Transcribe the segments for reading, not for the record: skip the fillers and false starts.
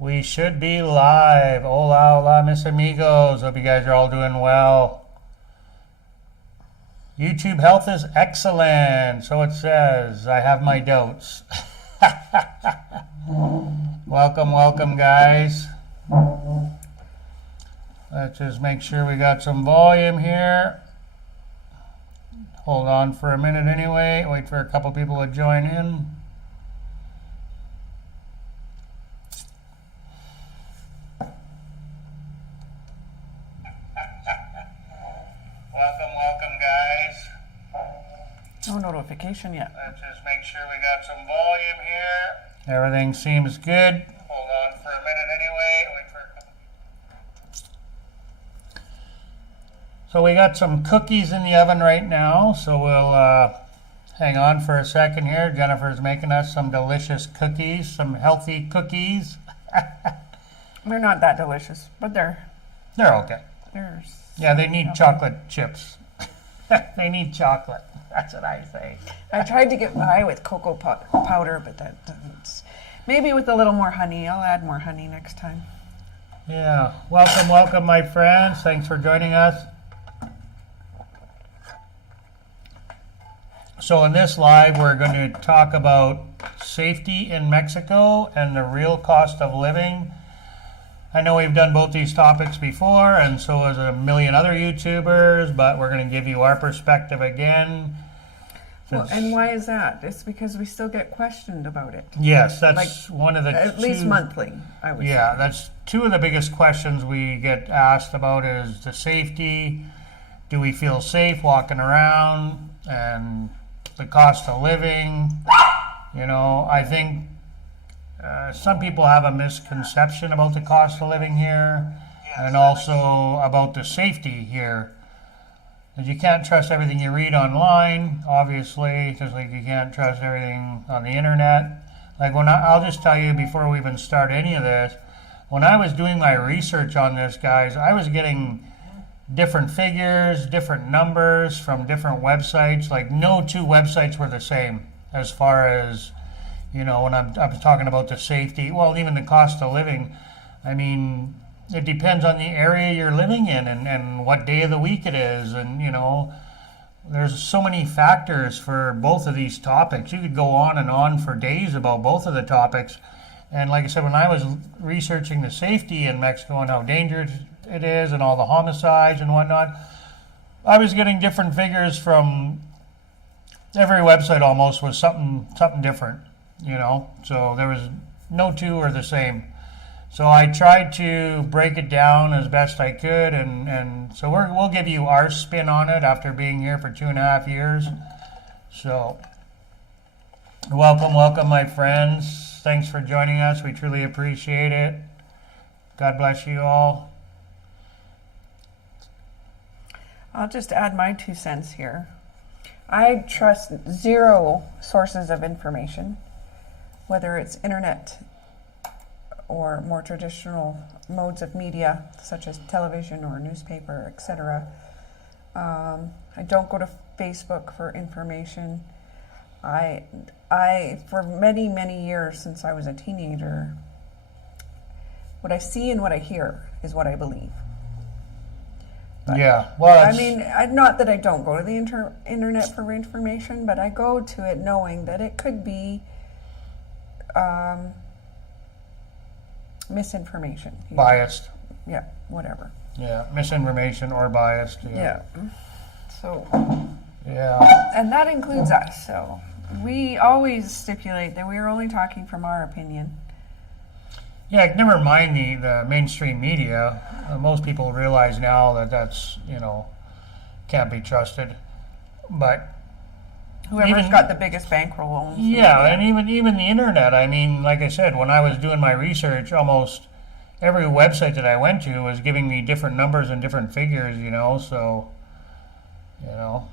We should be live. Hola, hola, mis amigos. Hope you guys are all doing well. YouTube health is excellent. So it says. I have my doubts. Welcome, welcome, guys. Let's just make sure we got some volume here. Hold on for a minute anyway. Wait for a couple people to join in. Welcome, guys. No notification yet. Let's just make sure we got some volume here. Everything seems good. Hold on for a minute anyway. Wait for a couple. So we got some cookies in the oven right now, so we'll hang on for a second here. Jennifer's making us some delicious cookies, some healthy cookies. They're not that delicious, but they're okay. Yeah, they need okay. chocolate chips. They need chocolate. That's what I say. I tried to get by with cocoa powder, but that doesn't. Maybe with a little more honey. I'll add more honey next time. Yeah. Welcome, my friends. Thanks for joining us. So in this live, we're going to talk about safety in Mexico and the real cost of living. I know we've done both these topics before, and so has a million other YouTubers, but we're going to give you our perspective again. Well, and why is that? It's because we still get questioned about it. Yes, that's one of the at least monthly, I would say. Yeah, that's two of the biggest questions we get asked about is the safety. Do we feel safe walking around? And the cost of living. You know, I think some people have a misconception about the cost of living here, and also about the safety here. That you can't trust everything you read online, obviously, just like you can't trust everything on the internet. Like I'll just tell you before we even start any of this, when I was doing my research on this, guys, I was getting different figures, different numbers from different websites. Like no two websites were the same as far as, you know, when I'm talking about the safety, well, even the cost of living. I mean, it depends on the area you're living in and what day of the week it is. And, you know, there's so many factors for both of these topics. You could go on and on for days about both of the topics. And like I said, when I was researching the safety in Mexico and how dangerous it is and all the homicides and whatnot, I was getting different figures from every website. Almost was something different, you know. So there was no two are the same. So I tried to break it down as best I could, and so we'll give you our spin on it after being here for 2.5 years. So welcome, my friends. Thanks for joining us. We truly appreciate it. God bless you all. I'll just add my 2 cents here. I trust zero sources of information, whether it's internet or more traditional modes of media, such as television or newspaper, etc. I don't go to Facebook for information. I for many, many years since I was a teenager, what I see and what I hear is what I believe. But, yeah, well, I mean, not that I don't go to the internet for information, but I go to it knowing that it could be misinformation. Biased. Yeah, whatever. Yeah, misinformation or biased. Yeah. So. Yeah. And that includes us. So we always stipulate that we are only talking from our opinion. Yeah, never mind the mainstream media. Most people realize now that that's, you know, can't be trusted. But whoever's got the biggest bankroll owns. Yeah, and even the internet. I mean, like I said, when I was doing my research, almost every website that I went to was giving me different numbers and different figures, you know, so, you know.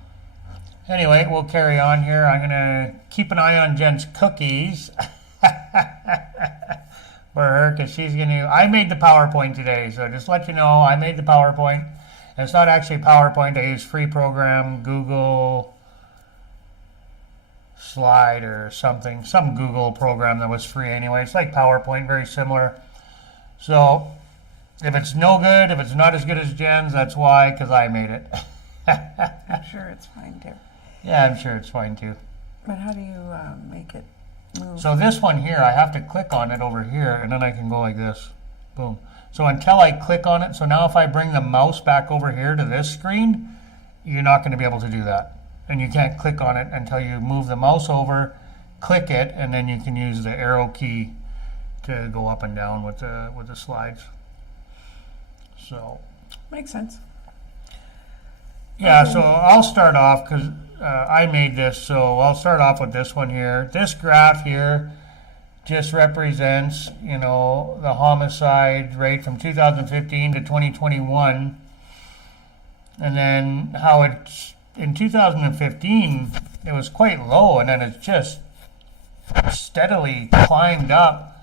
Anyway, we'll carry on here. I'm going to keep an eye on Jen's cookies for her, because she's going to... I made the PowerPoint today, so just let you know, I made the PowerPoint. And it's not actually PowerPoint. I use free program, Google Slide or something, some Google program that was free anyway. It's like PowerPoint, very similar. So if it's no good, if it's not as good as Jen's, that's why, because I made it. I'm sure it's fine too. Yeah, I'm sure it's fine too. But how do you make it move? So this one here, I have to click on it over here, and then I can go like this. Boom. So until I click on it, so now if I bring the mouse back over here to this screen, you're not going to be able to do that. And you can't click on it until you move the mouse over, click it, and then you can use the arrow key to go up and down with the slides. So Makes sense. yeah, so I'll start off because I made this, so I'll start off with this one here. This graph here just represents, the homicide rate from 2015 to 2021, and then how it's in 2015 it was quite low, and then it's just steadily climbed up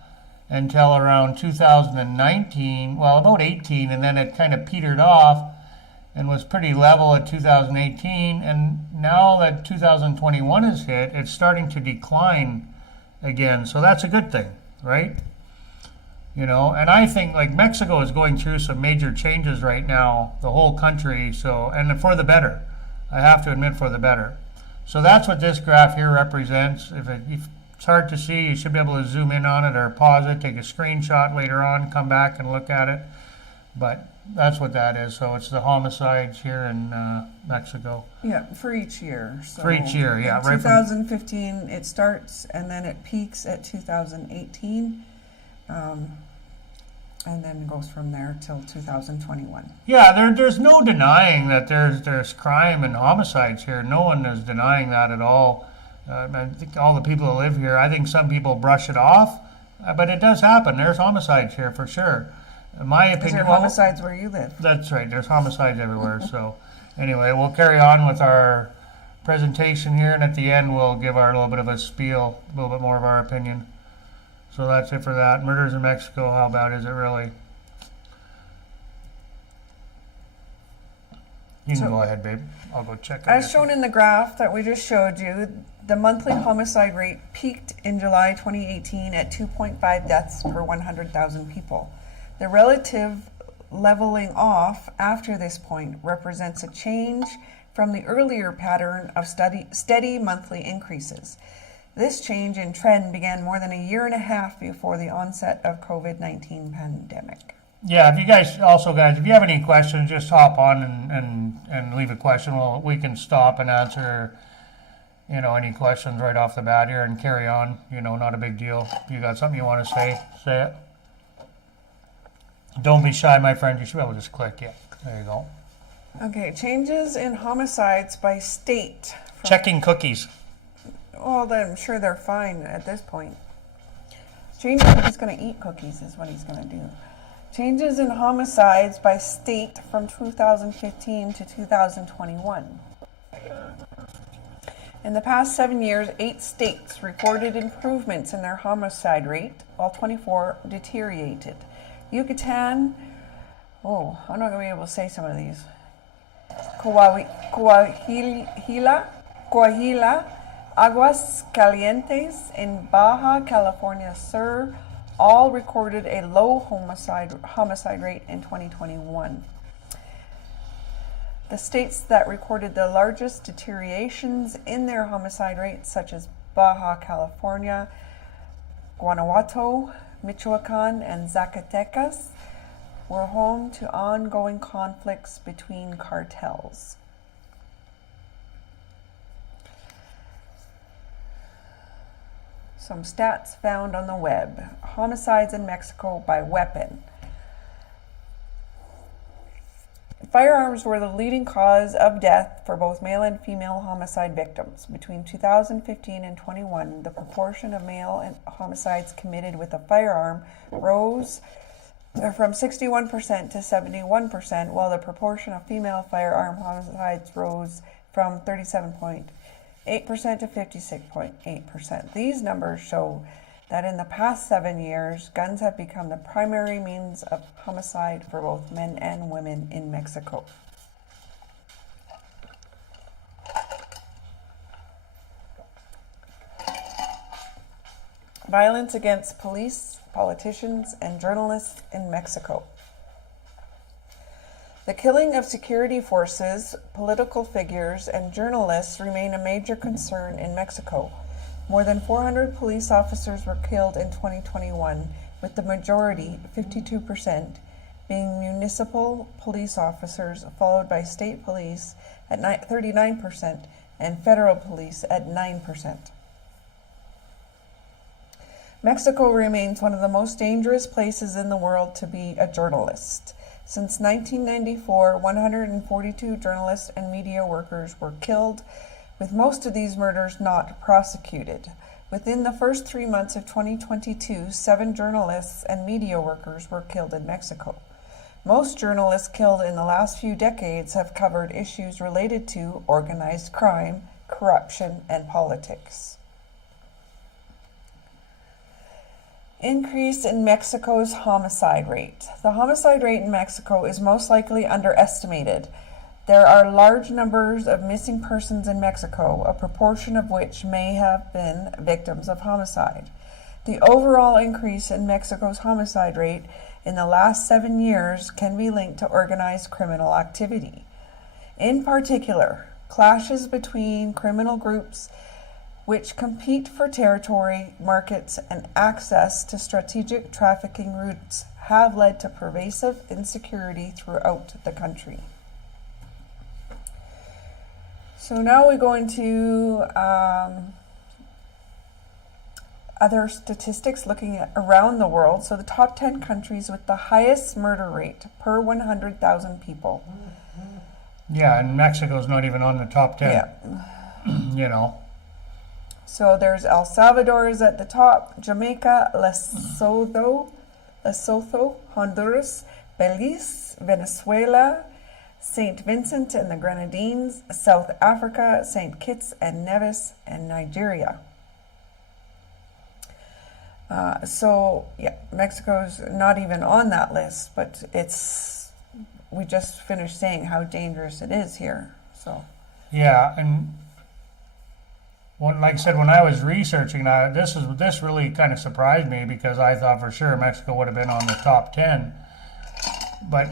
until around 2019, well, about 18, and then it kind of petered off and was pretty level at 2018, and now that 2021 is hit, it's starting to decline again. So that's a good thing, right? And I think like Mexico is going through some major changes right now, the whole country, and for the better. I have to admit, for the better. So that's what this graph here represents. If it's hard to see, you should be able to zoom in on it or pause it, take a screenshot later on, come back and look at it. But that's what that is. So it's the homicides here in Mexico. Yeah, for each year. So For each year, yeah. in Right from 2015 it starts and then it peaks at 2018. And then goes from there till 2021. Yeah, there's no denying that there's crime and homicides here. No one is denying that at all. I think all the people that live here, I think some people brush it off, but it does happen. There's homicides here for sure. In my opinion, Is there homicides where you live? That's right. There's homicides everywhere. So anyway, we'll carry on with our presentation here, and at the end we'll give our little bit of a spiel, a little bit more of our opinion. So that's it for that. Murders in Mexico, how bad is it really? You can go ahead, babe. I'll go check on As this. shown in the graph that we just showed you, the monthly homicide rate peaked in July 2018 at 2.5 deaths per 100,000 people. The relative leveling off after this point represents a change from the earlier pattern of steady monthly increases. This change in trend began more than a year and a half before the onset of COVID-19 pandemic. Yeah, if you guys, if you have any questions, just hop on and leave a question. We can stop and answer, any questions right off the bat here and carry on. Not a big deal. If you got something you want to say it. Don't be shy, my friend. You should be able to just click. Yeah, there you go. Okay, changes in homicides by state. Checking cookies. Well, I'm sure they're fine at this point. He's going to eat cookies is what he's going to do. Changes in homicides by state from 2015 to 2021. In the past 7 years, 8 states recorded improvements in their homicide rate, while 24 deteriorated. Yucatan, I'm not going to be able to say some of these. Coahuila, Aguas Calientes, in Baja California Sur, all recorded a low homicide rate in 2021. The states that recorded the largest deteriorations in their homicide rates, such as Baja California, Guanajuato, Michoacan, and Zacatecas, were home to ongoing conflicts between cartels. Some stats found on the web. Homicides in Mexico by weapon. Firearms were the leading cause of death for both male and female homicide victims. Between 2015 and 21, the proportion of male homicides committed with a firearm rose from 61% to 71%, while the proportion of female firearm homicides rose from 37.8% to 56.8%. These numbers show that in the past 7 years, guns have become the primary means of homicide for both men and women in Mexico. Violence against police, politicians, and journalists in Mexico. The killing of security forces, political figures, and journalists remain a major concern in Mexico. More than 400 police officers were killed in 2021, with the majority, 52%, being municipal police officers, followed by state police at 39% and federal police at 9%. Mexico remains one of the most dangerous places in the world to be a journalist. Since 1994, 142 journalists and media workers were killed, with most of these murders not prosecuted. Within the first 3 months of 2022, 7 journalists and media workers were killed in Mexico. Most journalists killed in the last few decades have covered issues related to organized crime, corruption, and politics. Increase in Mexico's homicide rate. The homicide rate in Mexico is most likely underestimated. There are large numbers of missing persons in Mexico, a proportion of which may have been victims of homicide. The overall increase in Mexico's homicide rate in the last 7 years can be linked to organized criminal activity. In particular, clashes between criminal groups which compete for territory, markets, and access to strategic trafficking routes have led to pervasive insecurity throughout the country. So now we go into other statistics looking at around the world. So the top 10 countries with the highest murder rate per 100,000 people. Yeah, and Mexico's not even on the top 10. Yeah. You know. So there's El Salvador is at the top, Jamaica, Lesotho, Honduras, Belize, Venezuela, St. Vincent and the Grenadines, South Africa, St. Kitts and Nevis, and Nigeria. Mexico's not even on that list, but we just finished saying how dangerous it is here. So. Yeah, and like I said, when I was researching that, this really kind of surprised me because I thought for sure Mexico would have been on the top 10, but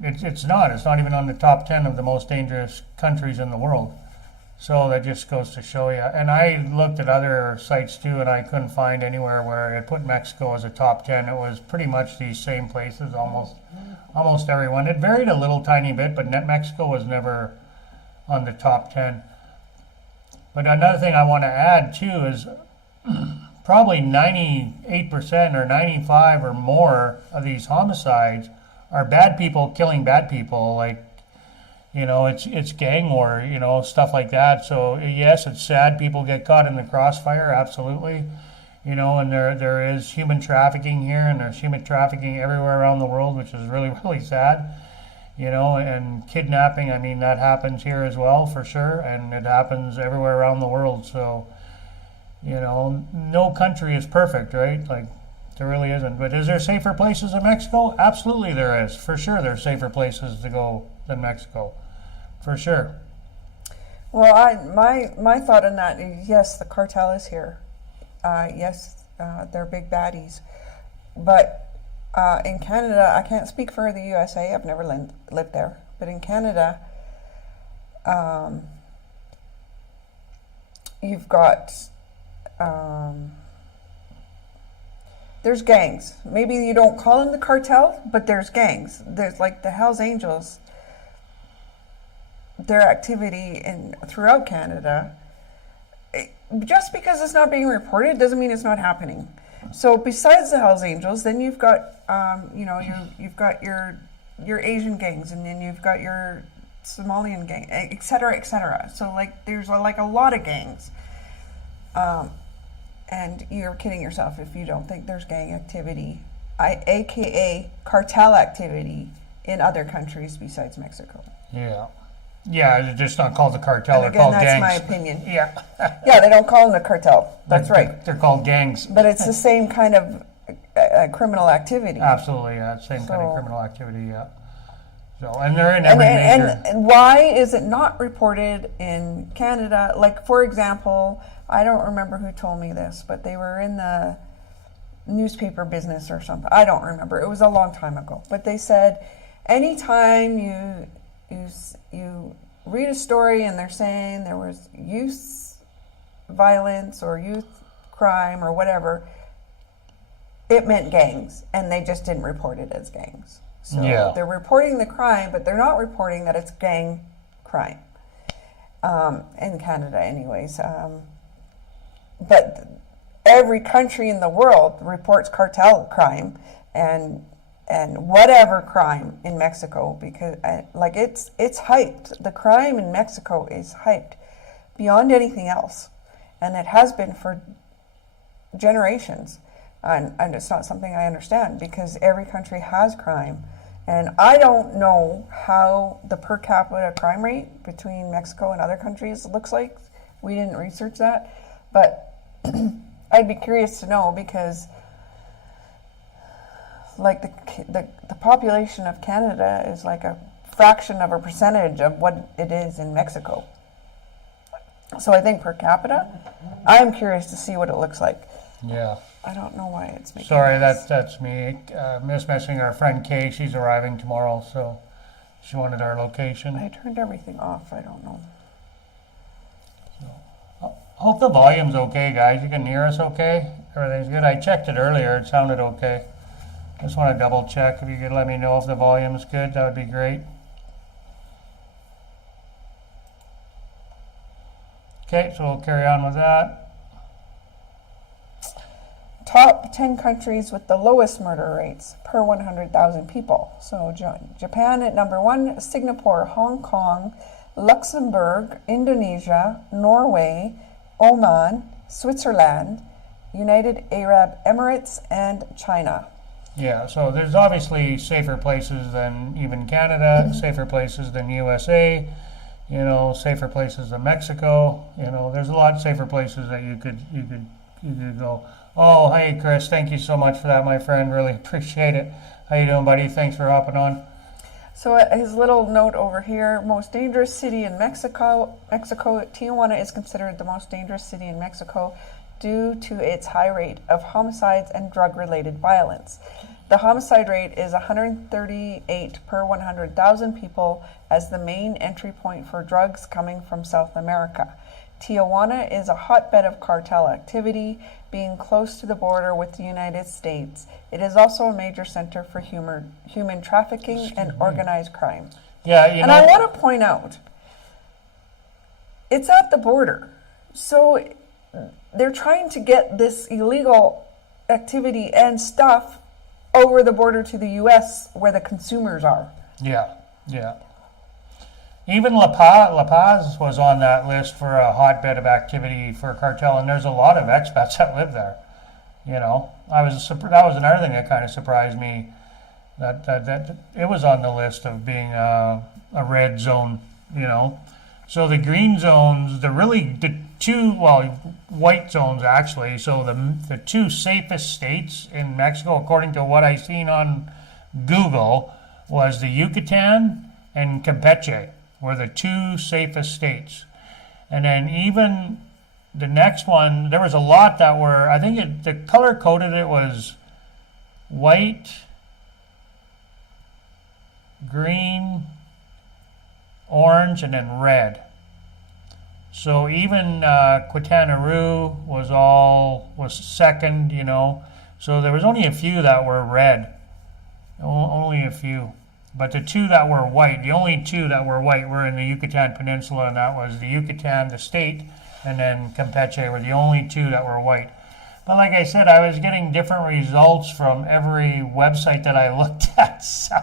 it's not. It's not even on the top 10 of the most dangerous countries in the world. So that just goes to show you. And I looked at other sites too, and I couldn't find anywhere where it put Mexico as a top 10. It was pretty much these same places, almost everyone. It varied a little tiny bit, but Mexico was never on the top 10. But another thing I want to add too is probably 98% or 95 or more of these homicides are bad people killing bad people. Like, you know, it's gang war, you know, stuff like that. So yes, it's sad people get caught in the crossfire, absolutely. You know, and there is human trafficking here, and there's human trafficking everywhere around the world, which is really, really sad. You know, and kidnapping, I mean, that happens here as well, for sure, and it happens everywhere around the world. So, you know, no country is perfect, right? Like, there really isn't. But is there safer places in Mexico? Absolutely there is. For sure there's safer places to go than Mexico. For sure. Well, my thought on that is, yes, the cartel is here. Yes, they're big baddies. But in Canada, I can't speak for the USA, I've never lived there, but in Canada, you've got, there's gangs. Maybe you don't call them the cartel, but there's gangs. There's like the Hells Angels, their activity throughout Canada. Just because it's not being reported doesn't mean it's not happening. So besides the Hells Angels, then you've got, you've got your Asian gangs, and then you've got your Somalian gang, et cetera, et cetera. So like there's like a lot of gangs, and you're kidding yourself if you don't think there's gang activity, aka cartel activity, in other countries besides Mexico. Yeah. Yeah, they're just not called the cartel. And they're called that's gangs. my opinion. Yeah. Yeah, they don't call them the cartel. That's right. They're called gangs. But it's the same kind of criminal activity. Absolutely, yeah. Same kind of criminal activity, yeah. So, and they're in every major... And why is it not reported in Canada? Like, for example, I don't remember who told me this, but they were in the newspaper business or something. I don't remember. It was a long time ago. But they said anytime you read a story and they're saying there was youth violence or youth crime or whatever, it meant gangs, and they just didn't report it as gangs. So they're reporting the crime, but they're not reporting that it's gang crime. In Canada anyways. But every country in the world reports cartel crime and whatever crime in Mexico, because like it's hyped. The crime in Mexico is hyped beyond anything else, and it has been for generations. And it's not something I understand, because every country has crime. And I don't know how the per capita crime rate between Mexico and other countries looks like. We didn't research that. But I'd be curious to know, because like the population of Canada is like a fraction of a percentage of what it is in Mexico. So I think per capita, I'm curious to see what it looks like. Yeah. I don't know why it's making Sorry, this. that's me. Missing our friend Kay. She's arriving tomorrow, so she wanted our location. I turned everything off. I don't know. So, hope the volume's okay, guys. You can hear us okay? Everything's good. I checked it earlier. It sounded okay. Just want to double check. If you could let me know if the volume's good, that would be great. Okay, so we'll carry on with that. Top 10 countries with the lowest murder rates per 100,000 people. So Japan at number 1, Singapore, Hong Kong, Luxembourg, Indonesia, Norway, Oman, Switzerland, United Arab Emirates, and China. Yeah, so there's obviously safer places than even Canada, safer places than USA, safer places than Mexico. There's a lot safer places that you could go. Oh, hey, Chris, thank you so much for that, my friend. Really appreciate it. How you doing, buddy? Thanks for hopping on. So his little note over here, most dangerous city in Mexico, Tijuana is considered the most dangerous city in Mexico due to its high rate of homicides and drug-related violence. The homicide rate is 138 per 100,000 people as the main entry point for drugs coming from South America. Tijuana is a hotbed of cartel activity, being close to the border with the United States. It is also a major center for human trafficking and organized crime. Yeah, and I want to point out, it's at the border. So they're trying to get this illegal activity and stuff over the border to the U.S. where the consumers are. Yeah. Even La Paz was on that list for a hotbed of activity for cartel, and there's a lot of expats that live there. That was another thing that kind of surprised me, that it was on the list of being a red zone. So the green zones, the two white zones actually. So the two safest states in Mexico, according to what I seen on Google, was the Yucatan and Campeche. Were the two safest states. And then even the next one, there was a lot that were, I think the color coded it was white, green, orange, and then red. So even Quintana Roo was second, So there was only a few that were red. Only a few. But the two that were white, the only two that were white were in the Yucatan Peninsula, and that was the Yucatan, the state, and then Campeche were the only two that were white. But like I said, I was getting different results from every website that I looked at. So,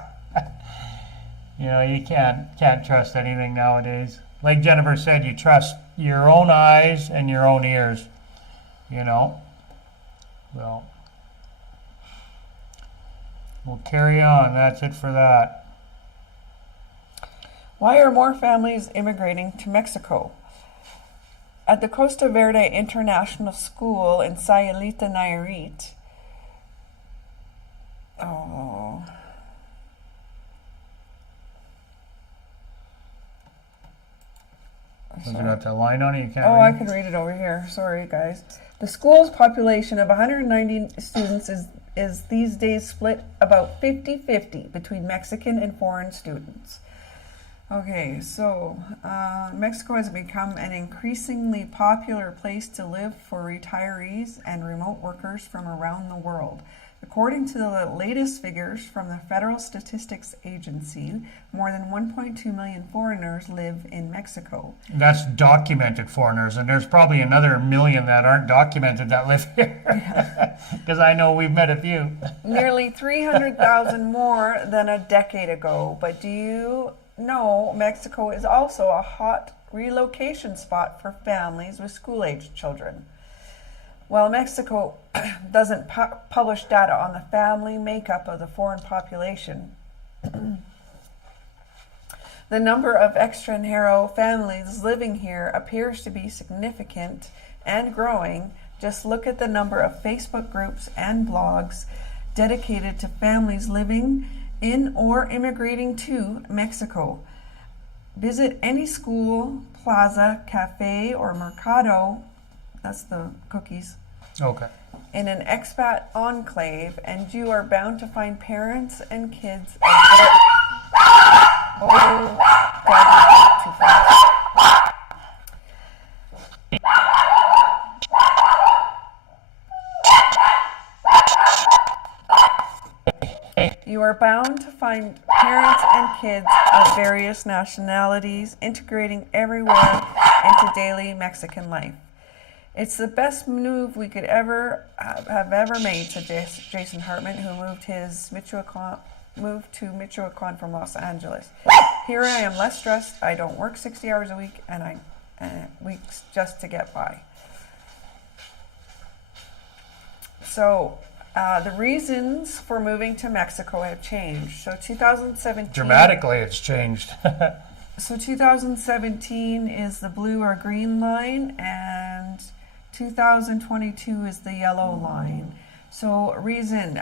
you can't trust anything nowadays. Like Jennifer said, you trust your own eyes and your own ears, So, we'll carry on. That's it for that. Why are more families immigrating to Mexico? At the Costa Verde International School in Sayulita, Nayarit. Oh. Has it got the line on it? You can't Oh, read? I can read it over here. Sorry, guys. The school's population of 190 students is these days split about 50-50 between Mexican and foreign students. Okay, so Mexico has become an increasingly popular place to live for retirees and remote workers from around the world. According to the latest figures from the Federal Statistics Agency, more than 1.2 million foreigners live in Mexico. That's documented foreigners, and there's probably another million that aren't documented that live here. Because I know we've met a few. Nearly 300,000 more than a decade ago. But do you know Mexico is also a hot relocation spot for families with school-aged children? While Mexico doesn't publish data on the family makeup of the foreign population, the number of extranjero families living here appears to be significant and growing. Just look at the number of Facebook groups and blogs dedicated to families living in or immigrating to Mexico. Visit any school, plaza, cafe, or mercado, that's the cookies, Okay. in an expat enclave, and you are bound to find parents and kids of oh, God, too fast. You are bound to find parents and kids of various nationalities integrating everywhere into daily Mexican life. It's the best move we could ever have ever made, said Jason Hartman, who moved to Michoacan from Los Angeles. Here I am less stressed. I don't work 60 hours a week and weeks just to get by. So the reasons for moving to Mexico have changed. So 2017. Dramatically, it's changed. So 2017 is the blue or green line, and 2022 is the yellow line. So reason,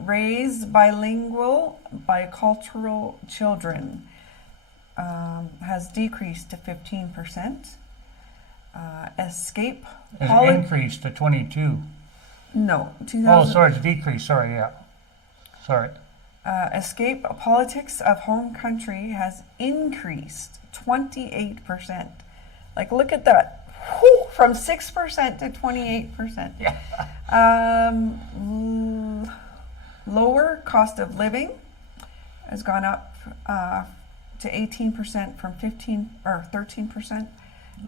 raise bilingual, bicultural children has decreased to 15%. Escape. It's increased to 22. No, 2000. Oh, sorry, it's decreased. Sorry, yeah. Sorry. Escape politics of home country has increased 28%. Like, look at that. Whew, from 6% to 28%. Yeah. Lower cost of living has gone up to 18% from 15 or 13%.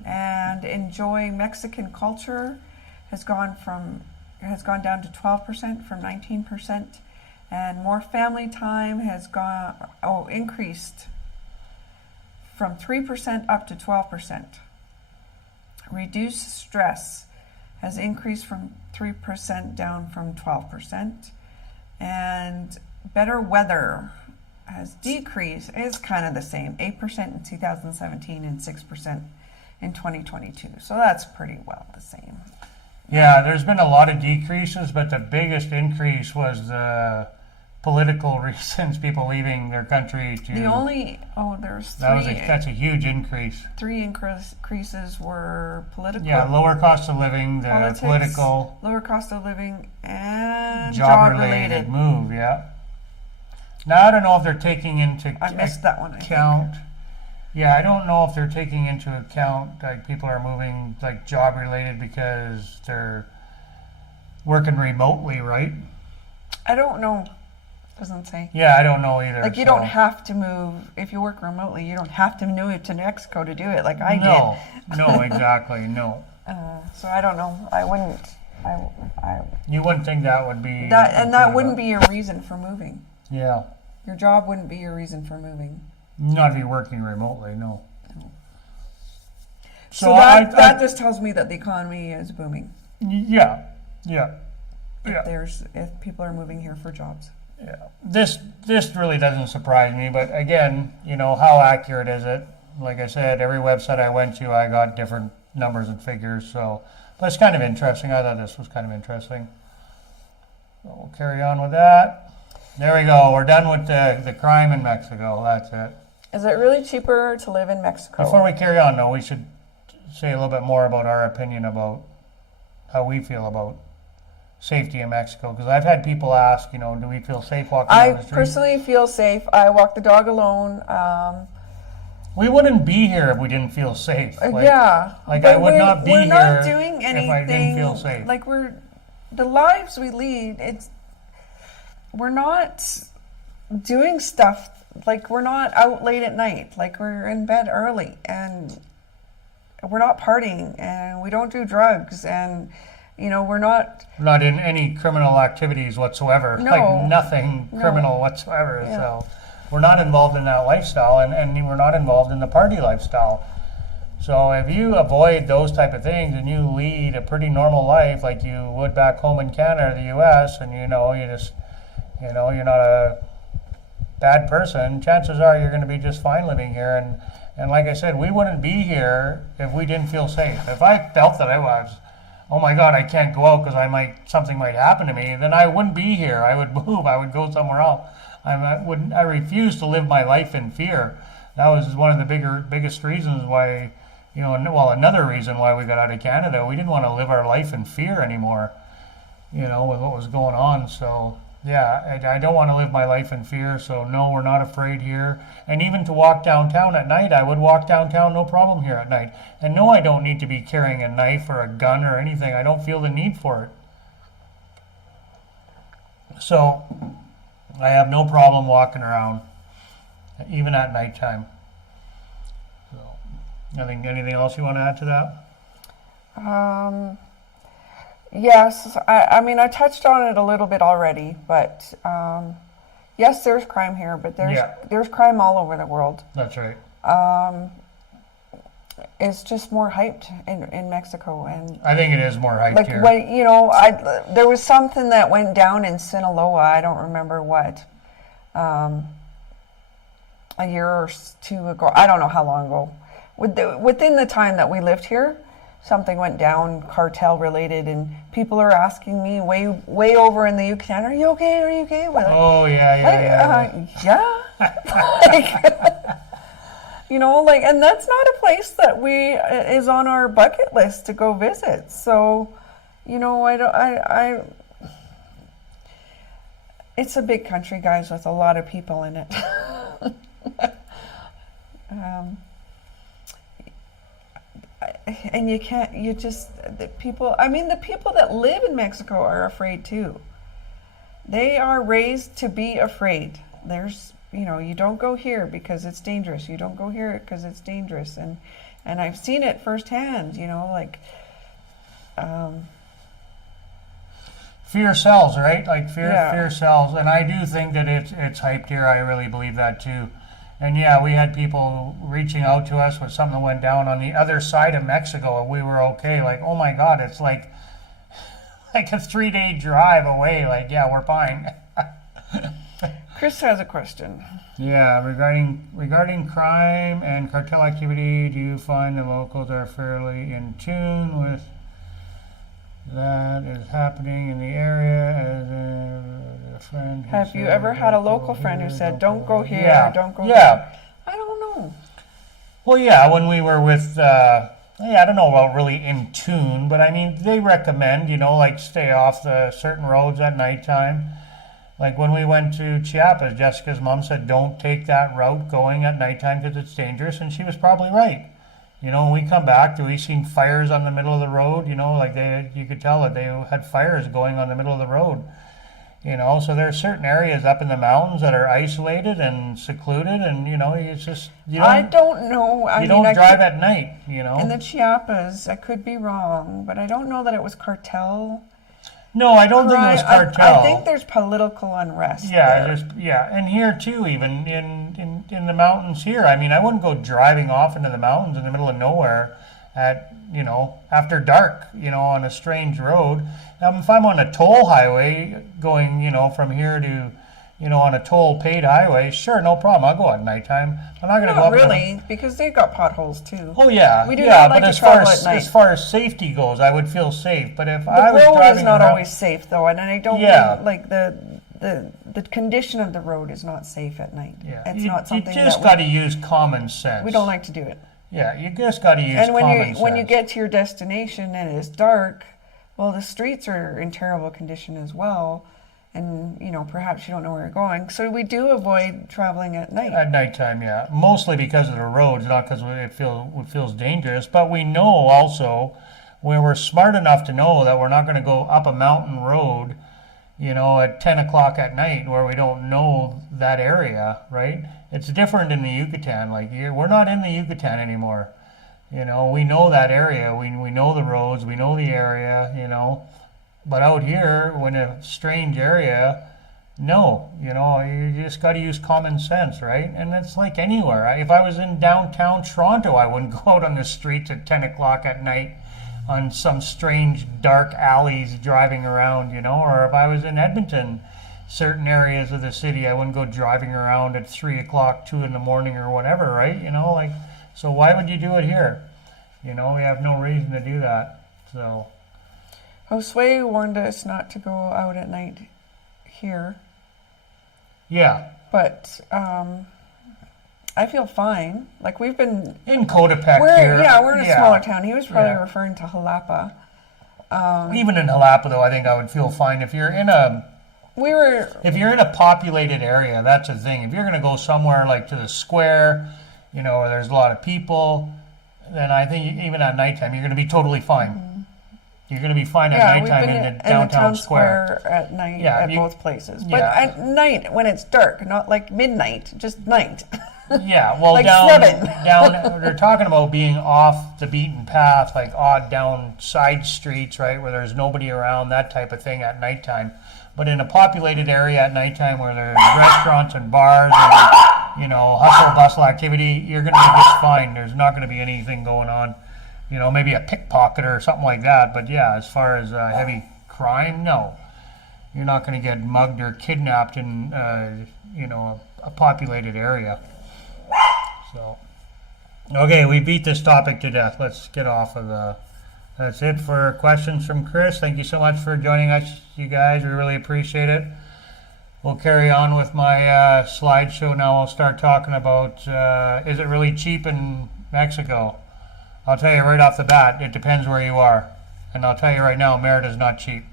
And enjoy Mexican culture has gone down to 12% from 19%. And more family time has increased from 3% up to 12%. Reduced stress has increased from 3% down from 12%. And better weather has decreased. It's kind of the same, 8% in 2017 and 6% in 2022. So that's pretty well the same. Yeah, there's been a lot of decreases, but the biggest increase was the political reasons, people leaving their country to... there's three. That's a huge increase. Three increases were political. Yeah, lower cost of living, the political... Lower cost of living, and job-related move, yeah. Now, I don't know if they're taking into I missed that one, account... Yeah, I don't know if they're taking into account, like, people are moving, like, job-related because they're working remotely, right? I don't know. Doesn't say. Yeah, I don't know either. Like, you don't have to move. If you work remotely, you don't have to move to Mexico to do it like I did. No, exactly, no. So I don't know. I wouldn't. You wouldn't think that would be... That wouldn't be your reason for moving. Yeah. Your job wouldn't be your reason for moving. Not if you're working remotely, no. So that just tells me that the economy is booming. Yeah. If people are moving here for jobs. Yeah. This really doesn't surprise me, but again, how accurate is it? Like I said, every website I went to, I got different numbers and figures, but it's kind of interesting. I thought this was kind of interesting. So we'll carry on with that. There we go. We're done with the crime in Mexico. That's it. Is it really cheaper to live in Mexico? Before we carry on, though, we should say a little bit more about our opinion about how we feel about safety in Mexico. Because I've had people ask, you know, do we feel safe walking down the I street? personally feel safe. I walk the dog alone. We wouldn't be here if we didn't feel safe. Yeah. Like but I would not be we're here not doing anything, if I didn't feel safe. Like the lives we lead, we're not doing stuff, like we're not out late at night, like we're in bed early, and we're not partying, and we don't do drugs, and you know, we're not in any criminal activities whatsoever. No. Like nothing criminal whatsoever. Yeah. So we're not involved in that lifestyle, and we're not involved in the party lifestyle. So if you avoid those type of things and you lead a pretty normal life like you would back home in Canada or the US, and you know, you're not a bad person, chances are you're going to be just fine living here. And like I said, we wouldn't be here if we didn't feel safe. If I felt that I was, oh my God, I can't go out because something might happen to me, then I wouldn't be here. I would move. I would go somewhere else. I refuse to live my life in fear. That was one of the biggest reasons why, you know, well, another reason why we got out of Canada. We didn't want to live our life in fear anymore, you know, with what was going on. So yeah, I don't want to live my life in fear. So no, we're not afraid here. And even to walk downtown at night, I would walk downtown, no problem here at night. And no, I don't need to be carrying a knife or a gun or anything. I don't feel the need for it. So I have no problem walking around, even at nighttime. So, anything else you want to add to that? Yes, I mean, I touched on it a little bit already, but yes, there's crime here, but there's crime all over the world. That's right. It's just more hyped in Mexico, and I think it is more hyped like here. when, you know, there was something that went down in Sinaloa. I don't remember what, a year or two ago. I don't know how long ago. Within the time that we lived here, something went down, cartel related, and people are asking me way over in the Yucatan, "Are you okay? Are you okay?" Oh yeah. Like, you know, like, and that's not a place that is on our bucket list to go visit. So, you know, it's a big country, guys, with a lot of people in it. And the people that live in Mexico are afraid too. They are raised to be afraid. You don't go here because it's dangerous. You don't go here because it's dangerous. And I've seen it firsthand, you know, like, fear sells, right? Like fear sells. And I do think that it's hyped here. I really believe that too. And yeah, we had people reaching out to us with something that went down on the other side of Mexico, and we were okay. Like, oh my God, it's like a 3-day drive away. Like, yeah, we're fine. Chris has a question. Yeah, regarding crime and cartel activity, do you find the locals are fairly in tune with that is happening in the area? As a friend, Have you ever had a local friend who said, "Don't go here, don't go there"? I don't know. Well, yeah, when we were with, I don't know about really in tune, but I mean, they recommend, you know, like stay off the certain roads at nighttime. Like when we went to Chiapas, Jessica's mom said, don't take that route going at nighttime because it's dangerous, and she was probably right. You know, when we come back, we seen fires on the middle of the road, you know, like you could tell that they had fires going on the middle of the road. You know, so there are certain areas up in the mountains that are isolated and secluded, and you know, it's just I don't know. You don't drive at night. You know, in the Chiapas, I could be wrong, but I don't know that it was cartel. No, I don't think it was cartel. I think there's political unrest. Yeah, and here too, even in the mountains here. I mean, I wouldn't go driving off into the mountains in the middle of nowhere at, you know, after dark, you know, on a strange road. If I'm on a toll highway going, you know, from here to, you know, on a toll paid highway, sure, no problem. I'll go at nighttime. I'm not going to go up. Not really, because they've got potholes too. Oh yeah, we do not like but to travel at night. As far as safety goes, I would feel safe. But if the I was road driving is not around, always safe though, and I don't mean like the the condition of the road is not safe at night. Yeah. It's not something you just that got to use common sense. we don't like to do it. Yeah, you just got to use And common sense. when you get to your destination and it's dark, well, the streets are in terrible condition as well, and perhaps you don't know where you're going. So we do avoid traveling at night. At nighttime, yeah, mostly because of the roads, not because it feels dangerous. But we know also, where we're smart enough to know that we're not going to go up a mountain road, at 10 o'clock at night where we don't know that area, right? It's different in the Yucatan. Like we're not in the Yucatan anymore. We know that area. We know the roads. We know the area. But out here, when a strange area, no. You just got to use common sense, right? And it's like anywhere. If I was in downtown Toronto, I wouldn't go out on the streets at 10 o'clock at night on some strange dark alleys driving around, or if I was in Edmonton, certain areas of the city, I wouldn't go driving around at 3 o'clock, 2 in the morning or whatever, right? So why would you do it here? We have no reason to do that. So Josue warned us not to go out at night here. Yeah. But I feel fine. Like we've been in Coatepec here. Yeah, we're in a smaller town. He was probably referring to Jalapa. Even in Jalapa, though, I think I would feel fine if you're in a. If you're in a populated area, that's the thing. If you're going to go somewhere like to the square, where there's a lot of people, then I think even at nighttime you're going to be totally fine. Mm-hmm. You're going to be fine at nighttime in the downtown square at night at both places. But at night, when it's dark, not like midnight, just night. Yeah, well, like down, 7. They're talking about being off the beaten path, like odd down side streets, right, where there's nobody around, that type of thing at nighttime. But in a populated area at nighttime where there's restaurants and bars and, hustle bustle activity, you're going to be just fine. There's not going to be anything going on. Maybe a pickpocket or something like that. But yeah, as far as heavy crime, no. You're not going to get mugged or kidnapped in, a populated area. So, okay, we beat this topic to death. Let's get off of the... That's it for questions from Chris. Thank you so much for joining us, you guys. We really appreciate it. We'll carry on with my slideshow now. We'll start talking about, is it really cheap in Mexico? I'll tell you right off the bat, it depends where you are. And I'll tell you right now, Merida's not cheap.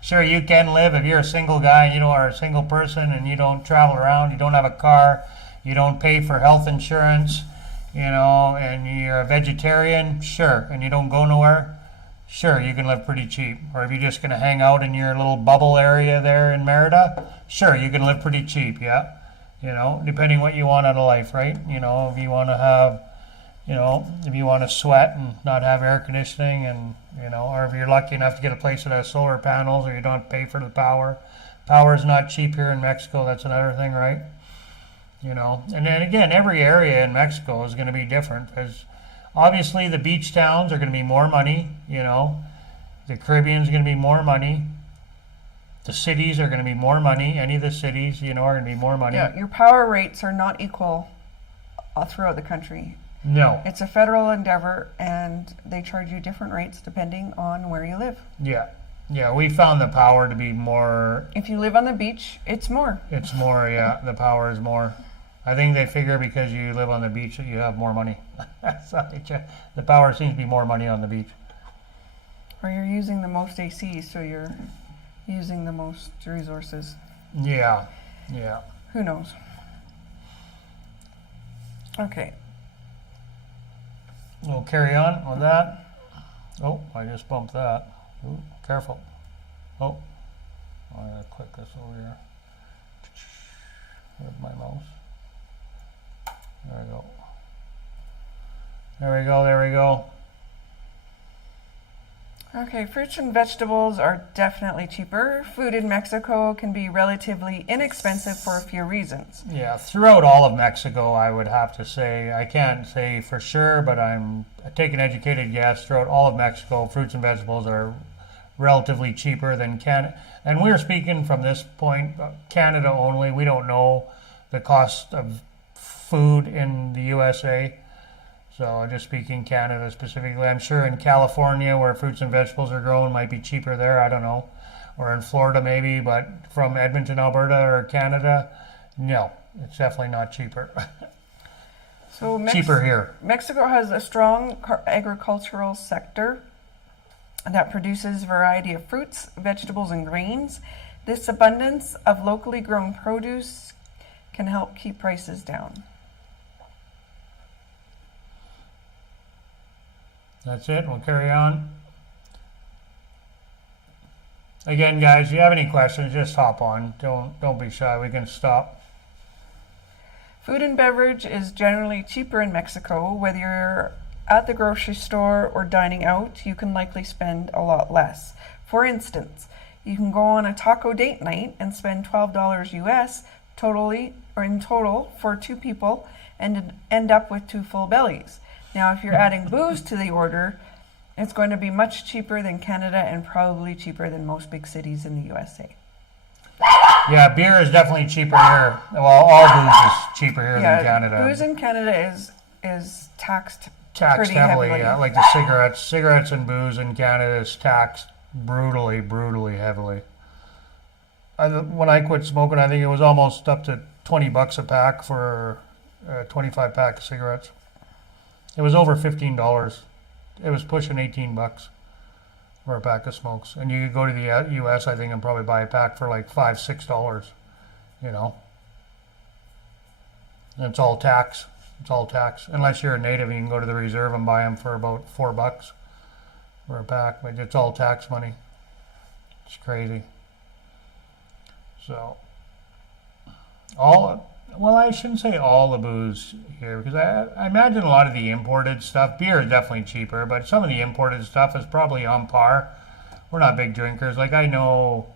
Sure, you can live if you're a single guy, and are a single person, and you don't travel around, you don't have a car, you don't pay for health insurance, and you're a vegetarian, sure, and you don't go nowhere, sure, you can live pretty cheap. Or if you're just going to hang out in your little bubble area there in Merida, sure, you can live pretty cheap, yeah. Depending what you want out of life, right? If you want to have, if you want to sweat and not have air conditioning and, or if you're lucky enough to get a place that has solar panels or you don't pay for the power. Power is not cheap here in Mexico, that's another thing, right? And then again, every area in Mexico is going to be different because obviously the beach towns are going to be more money, the Caribbean's going to be more money, the cities are going to be more money, any of the cities, are going to be more money. Yeah, your power rates are not equal throughout the country. No. It's a federal endeavor and they charge you different rates depending on where you live. Yeah. Yeah, we found the power to be more... If you live on the beach, it's more. It's more, yeah, the power is more. I think they figure because you live on the beach that you have more money. The power seems to be more money on the beach. Or you're using the most AC, so you're using the most resources. Yeah, yeah. Who knows? Okay. We'll carry on with that. Oh, I just bumped that. Ooh, careful. Oh, I gotta click this over here. With my mouse. There we go. There we go, there we go. Okay, fruits and vegetables are definitely cheaper. Food in Mexico can be relatively inexpensive for a few reasons. Yeah, throughout all of Mexico, I would have to say, I can't say for sure, but I take an educated guess. Throughout all of Mexico, fruits and vegetables are relatively cheaper than Canada. And we're speaking from this point, Canada only. We don't know the cost of food in the USA. So just speaking Canada specifically, I'm sure in California where fruits and vegetables are grown might be cheaper there, I don't know. or in Florida maybe, but from Edmonton, Alberta, or Canada, no, it's definitely not cheaper. So Cheaper here. Mexico has a strong agricultural sector that produces a variety of fruits, vegetables, and grains. This abundance of locally grown produce can help keep prices down. That's it. We'll carry on. Again, guys, if you have any questions, just hop on. Don't be shy. We can stop. Food and beverage is generally cheaper in Mexico. Whether you're at the grocery store or dining out, you can likely spend a lot less. For instance, you can go on a taco date night and spend $12 US in total for 2 people and end up with 2 full bellies. Now, if you're adding booze to the order, it's going to be much cheaper than Canada and probably cheaper than most big cities in the USA. Yeah, beer is definitely cheaper here. Well, all booze is cheaper here than Canada. Booze in Canada is taxed Taxed pretty heavily, yeah, like the cigarettes and booze in Canada is taxed brutally heavily. When I quit smoking, I think it was almost up to $20 a pack for a 25 pack of cigarettes. It was over $15. It was pushing $18 for a pack of smokes, and you could go to the U.S. I think and probably buy a pack for like $5-6. You know, and it's all tax. It's all tax. Unless you're a native, you can go to the reserve and buy them for about $4 for a pack, but it's all tax money. It's crazy. So, I shouldn't say all the booze here, because I imagine a lot of the imported stuff, beer is definitely cheaper, but some of the imported stuff is probably on par. We're not big drinkers. Like I know,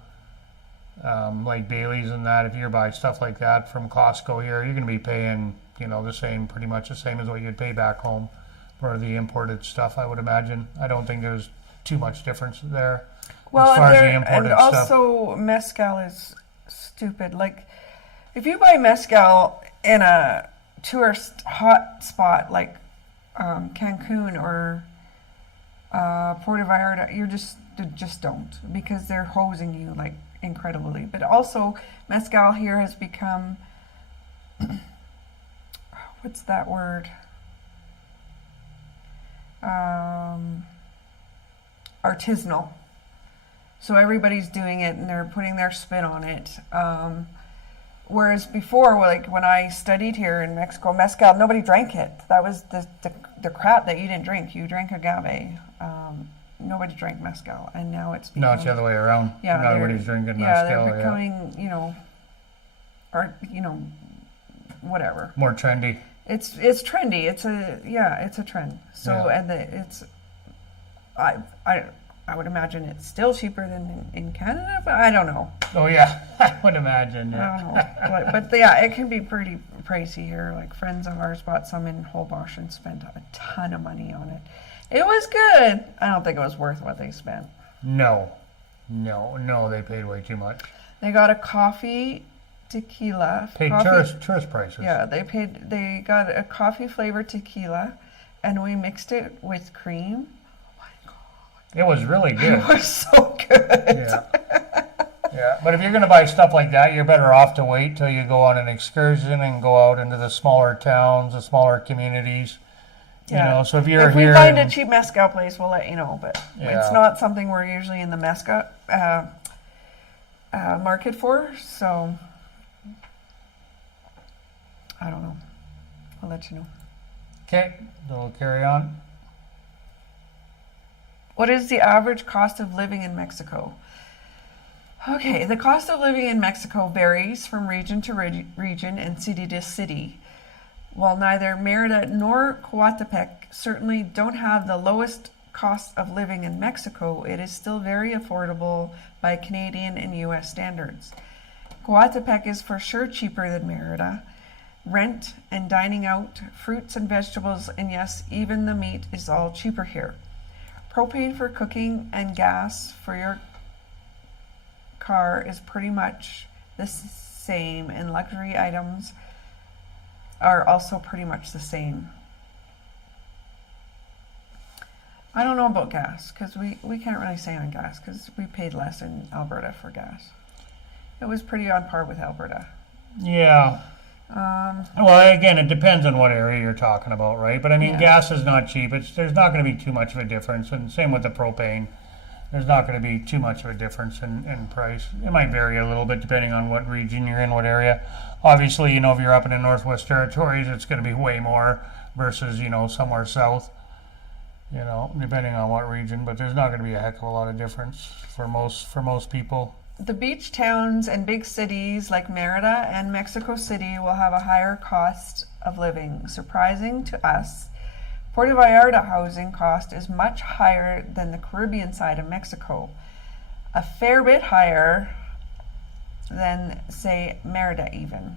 like Bailey's and that, if you buy stuff like that from Costco here, you're going to be paying, pretty much the same as what you'd pay back home for the imported stuff, I would imagine. I don't think there's too much difference there Well, as far as the imported and stuff. also mezcal is stupid. Like, if you buy mezcal in a tourist hot spot like Cancun or Puerto Vallarta, you just don't, because they're hosing you like incredibly. But also, mezcal here has become what's that word? Artisanal. So everybody's doing it and they're putting their spin on it. Whereas before, like when I studied here in Mexico, mezcal, nobody drank it. That was the crap that you didn't drink. You drank agave. Nobody drank mezcal, and now it's become, No, it's the other way around. Yeah, Now everybody's drinking yeah, mezcal. they're becoming, whatever. More trendy. It's trendy. It's a trend. So I would imagine it's still cheaper than in Canada, but I don't know. Oh yeah, I would imagine. I Yeah. don't know. But yeah, it can be pretty pricey here. Like friends of ours bought some in Holbox and spent a ton of money on it. It was good. I don't think it was worth what they spent. No, they paid way too much. They got a coffee tequila. Paid tourist prices. Yeah, they got a coffee flavored tequila, and we mixed it with cream. It was really good. It was so good. Yeah, but if you're going to buy stuff like that, you're better off to wait till you go on an excursion and go out into the smaller towns, the smaller communities. Yeah. So if you're if here, we find a cheap mezcal place, we'll let you know. But Yeah. it's not something we're usually in the mezcal market for. So I don't know. I'll let you know. okay, then we'll carry on. What is the average cost of living in Mexico? Okay, the cost of living in Mexico varies from region to region and city to city. While neither Mérida nor Coatepec certainly don't have the lowest cost of living in Mexico, it is still very affordable by Canadian and US standards. Coatepec is for sure cheaper than Mérida. Rent and dining out, fruits and vegetables, and yes, even the meat is all cheaper here. Propane for cooking and gas for your car is pretty much the same, and luxury items are also pretty much the same. I don't know about gas because we can't really say on gas because we paid less in Alberta for gas. It was pretty on par with Alberta. Yeah. Well, again, it depends on what area you're talking about, right? But I mean, Yeah. gas is not cheap. There's not going to be too much of a difference, and same with the propane. There's not going to be too much of a difference in price. It might vary a little bit depending on what region you're in, what area. Obviously, you know, if you're up in the Northwest Territories, it's going to be way more versus, you know, somewhere south, you know, depending on what region. But there's not going to be a heck of a lot of difference for most people. The beach towns and big cities like Merida and Mexico City will have a higher cost of living. Surprising to us, Puerto Vallarta housing cost is much higher than the Caribbean side of Mexico, a fair bit higher than, say, Merida even.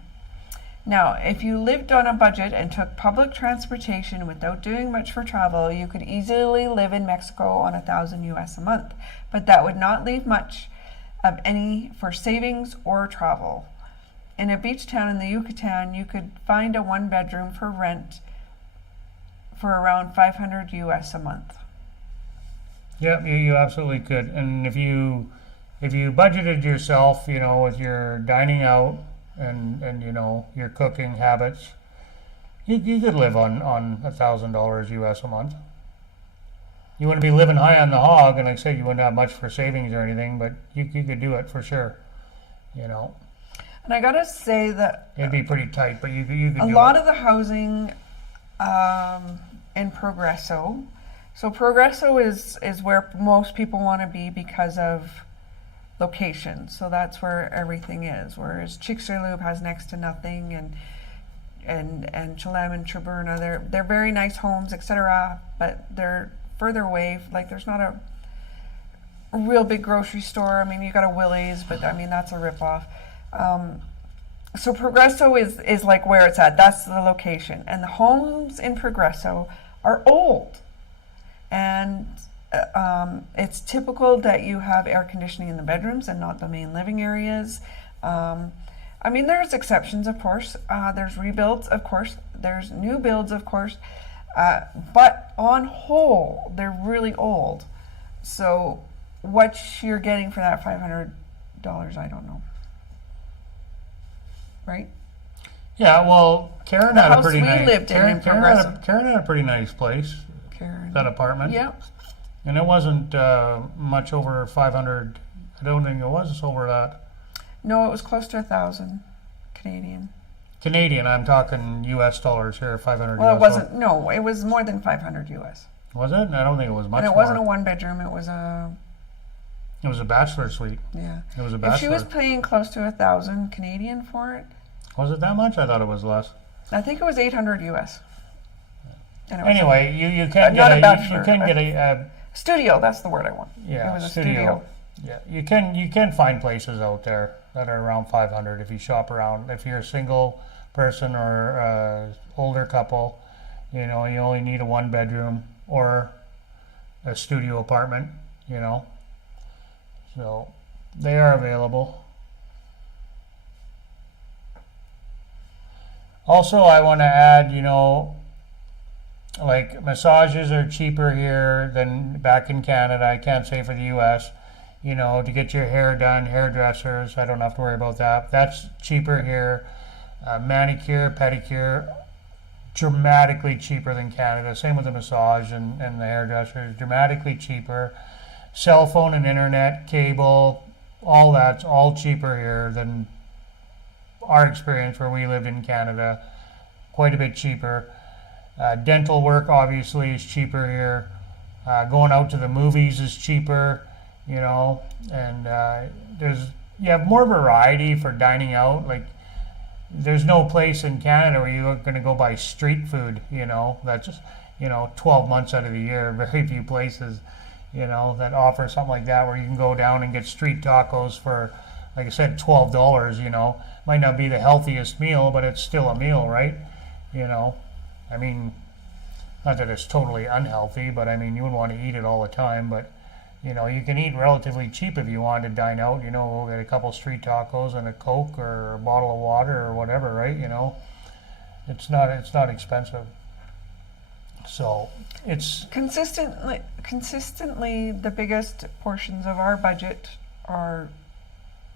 Now, if you lived on a budget and took public transportation without doing much for travel, you could easily live in Mexico on $1,000 US a month, but that would not leave much of any for savings or travel. In a beach town in the Yucatan, you could find a one bedroom for rent for around $500 US a month. Yeah, you absolutely could. And if you budgeted yourself, you know, with your dining out and you know, your cooking habits, you could live on $1,000 US a month. You wouldn't be living high on the hog, and like I said, you wouldn't have much for savings or anything, but you could do it for sure, you know. And I gotta say that it'd be pretty tight, but you could do a lot of the housing in Progreso. So Progreso is where most people want to be because of location. So that's where everything is. Whereas Chicxulub has next to nothing, and Cholem and Treburna, they're very nice homes, etc. But they're further away. Like there's not a real big grocery store. I mean, you got a Willie's, but I mean that's a ripoff. So Progreso is like where it's at. That's the location, and the homes in Progreso are old, and it's typical that you have air conditioning in the bedrooms and not the main living areas. I mean, there's exceptions, of course. There's rebuilds, of course. There's new builds, of course. But on whole, they're really old. So what you're getting for that $500, I don't know. Right? Yeah, well, Karen The had a house pretty we nice. lived in Progreso. Karen had a pretty nice place. Karen. That apartment. Yeah. And it wasn't much over 500. I don't think it was over that. No, it was close to 1,000 Canadian. Canadian, I'm talking U.S. dollars here, 500 Well, US it wasn't. No, it was more than 500 US. Was it? I don't think it was much And it more. wasn't a one bedroom. It was a It was a bachelor suite. yeah. It was a If bachelor. she was paying close to 1,000 Canadian for it, Was it that much? I thought it was less. I think it was 800 US. And it was Anyway, you can not get a bachelor, you can get a studio. That's the word I want. yeah It was a studio. Yeah, you can find places out there that are around 500 if you shop around. If you're a single person or older couple, you know, you only need a one bedroom or a studio apartment, you know. So they are available. Also, I want to add, you know, like massages are cheaper here than back in Canada. I can't say for the US. You know, to get your hair done, hairdressers, I don't have to worry about that. That's cheaper here. Manicure, pedicure, dramatically cheaper than Canada. Same with the massage and the hairdressers, dramatically cheaper. Cell phone and internet, cable, all that's all cheaper here than our experience where we lived in Canada. Quite a bit cheaper. Dental work obviously is cheaper here. Going out to the movies is cheaper, you know, and you have more variety for dining out. Like there's no place in Canada where you're going to go buy street food, you know. That's just, you know, 12 months out of the year. Very few places, you know, that offer something like that where you can go down and get street tacos for, like I said, $12, you know. Might not be the healthiest meal, but it's still a meal, right? You know, I mean, not that it's totally unhealthy, but I mean, you wouldn't want to eat it all the time, but you know, you can eat relatively cheap if you want to dine out. You know, we'll get a couple street tacos and a Coke or a bottle of water or whatever, right? You know, it's not expensive. So it's, Consistently, the biggest portions of our budget are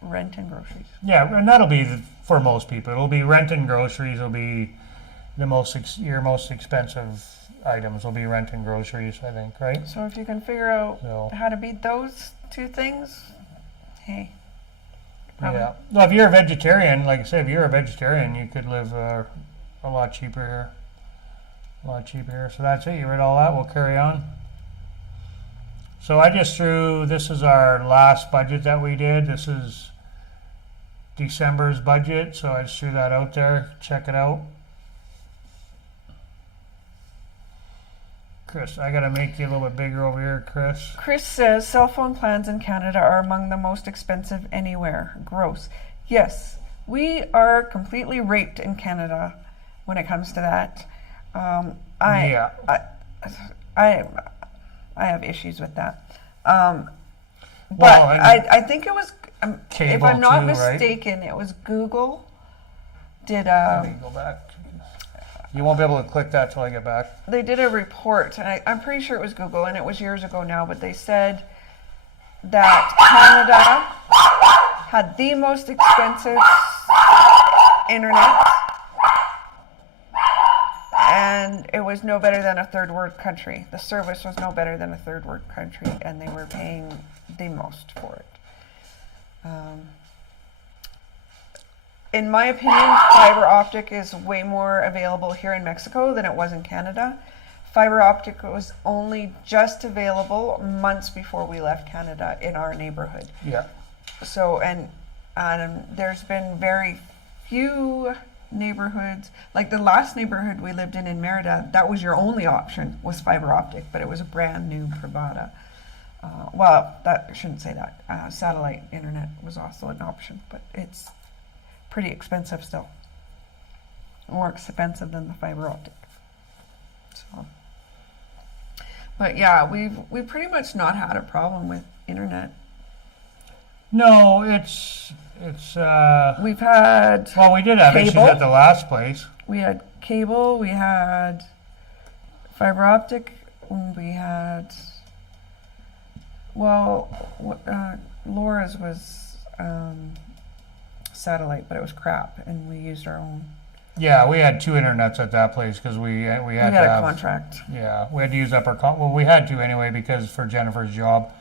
rent and groceries. yeah, and that'll be for most people. It'll be rent and groceries will be your most expensive items will be rent and groceries, I think, right? So if you can figure out So, how to beat those two things, hey. Probably. yeah. Well, if you're a vegetarian, like I said, if you're a vegetarian, you could live a lot cheaper here. A lot cheaper here. So that's it. You read all that. We'll carry on. So I just threw, this is our last budget that we did. This is December's budget. So I just threw that out there. Check it out. Chris, I got to make you a little bit bigger over here, Chris. Chris says cell phone plans in Canada are among the most expensive anywhere. Gross. Yes, we are completely raped in Canada when it comes to that. I have issues with that. But Well, I think it was, if cable I'm not too, right? mistaken, it was Google did Let me go back. You won't be able to click that till I get back. they did a report, and I'm pretty sure it was Google, and it was years ago now, but they said that Canada had the most expensive internet, and it was no better than a third world country. The service was no better than a third world country, and they were paying the most for it. In my opinion, fiber optic is way more available here in Mexico than it was in Canada. Fiber optic was only just available months before we left Canada in our neighborhood. Yeah. So, and there's been very few neighborhoods, like the last neighborhood we lived in Merida, that was your only option, was fiber optic, but it was a brand new provider. Well, I shouldn't say that. Satellite internet was also an option, but it's pretty expensive still. More expensive than the fiber optic. So, but yeah, we've pretty much not had a problem with internet. No, it's We've had well, we did have issues cable. at the last place. We had cable, we had fiber optic, we had, Laura's was satellite, but it was crap, and we used our own. Yeah, we had two internets at that place because we had We to had a have, contract. yeah, we had to use up our well, we had to anyway because for Jennifer's job,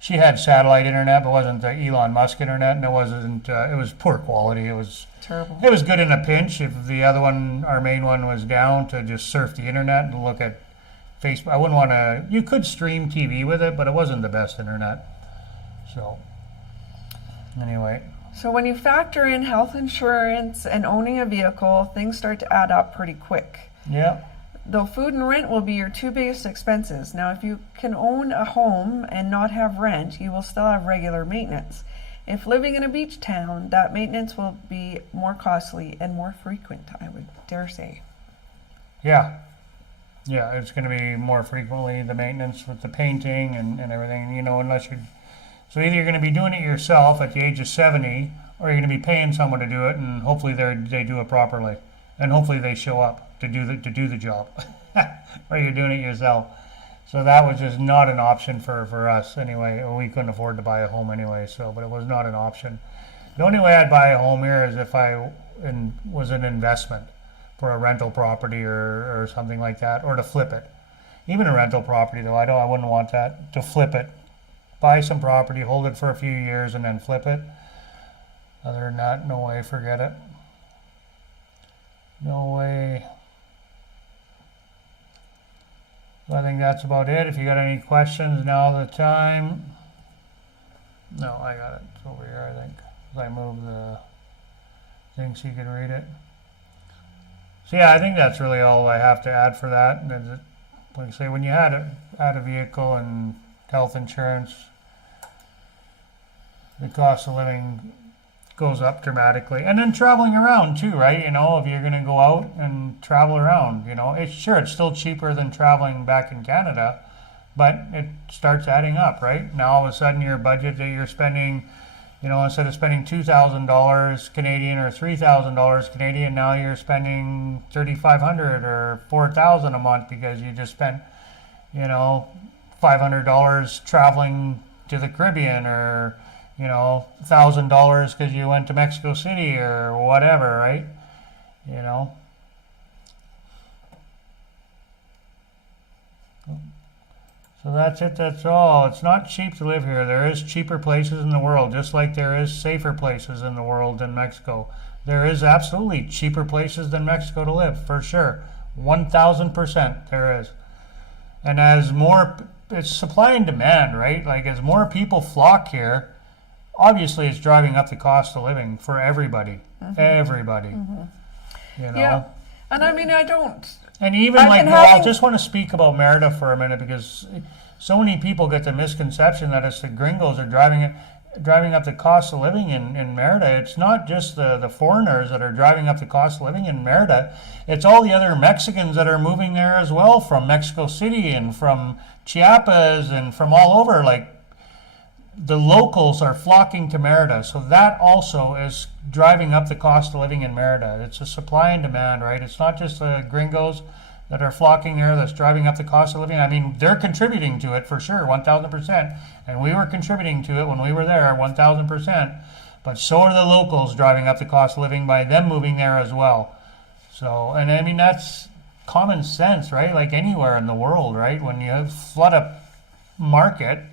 she had satellite internet, but wasn't the Elon Musk internet, and it wasn't. It was poor quality. It was Terrible. It was good in a pinch if the other one, our main one, was down to just surf the internet and look at Facebook. I wouldn't want to. You could stream TV with it, but it wasn't the best internet. So anyway. So when you factor in health insurance and owning a vehicle, things start to add up pretty quick. Yeah. Though food and rent will be your two biggest expenses. Now, if you can own a home and not have rent, you will still have regular maintenance. If living in a beach town, that maintenance will be more costly and more frequent, I would dare say. Yeah. Yeah, it's going to be more frequently the maintenance with the painting and everything, unless you're. So either you're going to be doing it yourself at the age of 70, or you're going to be paying someone to do it, and hopefully they do it properly. And hopefully they show up to do the job. Or you're doing it yourself. So that was just not an option for us anyway. We couldn't afford to buy a home anyway, but it was not an option. The only way I'd buy a home here is if was an investment for a rental property or something like that, or to flip it. Even a rental property though, I wouldn't want that, to flip it. Buy some property, hold it for a few years, and then flip it. Other than that, no way, forget it. No way. So I think that's about it. If you got any questions, now's the time. No, I got it. It's over here, I think. I moved the thing so you can read it. So yeah, I think that's really all I have to add for that. And like I say, when you add a vehicle and health insurance, the cost of living goes up dramatically. And then traveling around too, right? If you're going to go out and travel around, it's still cheaper than traveling back in Canada, but it starts adding up, right? Now all of a sudden your budget that you're spending You know, instead of spending $2,000 Canadian or $3,000 Canadian, now you're spending 3,500 or 4,000 a month because you just spent, you know, $500 traveling to the Caribbean, or, you know, $1,000 because you went to Mexico City or whatever, right? You know. So that's it, that's all. It's not cheap to live here. There is cheaper places in the world, just like there is safer places in the world than Mexico. There is absolutely cheaper places than Mexico to live, for sure. 1,000% there is. And as more, it's supply and demand, right? Like as more people flock here, obviously it's driving up the cost of living for everybody. Everybody. You know? Yeah. And I mean, I don't... And even like, well, I just want to speak about Merida for a minute, because so many people get the misconception that it's the gringos are driving up the cost of living in Merida. It's not just the foreigners that are driving up the cost of living in Merida. It's all the other Mexicans that are moving there as well, from Mexico City and from Chiapas and from all over. Like, the locals are flocking to Merida, so that also is driving up the cost of living in Merida. It's a supply and demand, right? It's not just the gringos that are flocking there that's driving up the cost of living. I mean, they're contributing to it for sure, 1,000%, and we were contributing to it when we were there, 1,000%. But so are the locals driving up the cost of living by them moving there as well. So, and I mean, that's common sense, right? Like anywhere in the world, right? When you flood a market,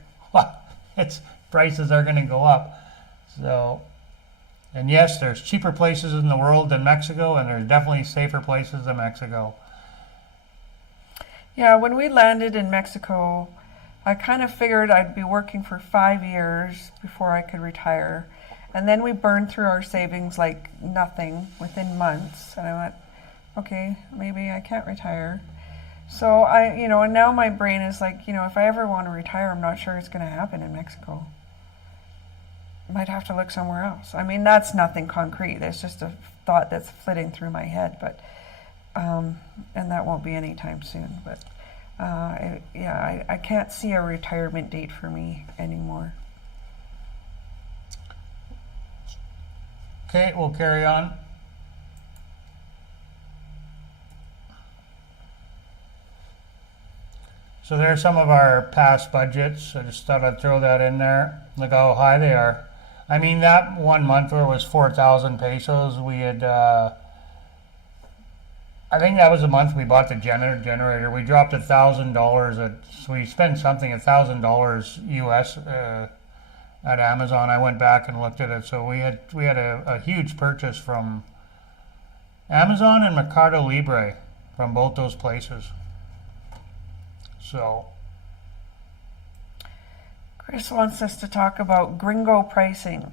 it's prices are going to go up. So, and yes, there's cheaper places in the world than Mexico, and there's definitely safer places than Mexico. Yeah, when we landed in Mexico, I kind of figured I'd be working for 5 years before I could retire. And then we burned through our savings like nothing within months. And I went, okay, maybe I can't retire. So and now my brain is like, if I ever want to retire, I'm not sure it's going to happen in Mexico. Might have to look somewhere else. I mean, that's nothing concrete. It's just a thought that's flitting through my head, but and that won't be anytime soon. But I can't see a retirement date for me anymore. Okay, we'll carry on. So there's some of our past budgets. I just thought I'd throw that in there. Look how high they are. I mean, that 1 month where it was 4,000 pesos, we had, I think that was the month we bought the generator. We dropped $1,000. So we spent something, $1,000 US at Amazon. I went back and looked at it. So we had a huge purchase from Amazon and Mercado Libre, from both those places. So Chris wants us to talk about Gringo Pricing.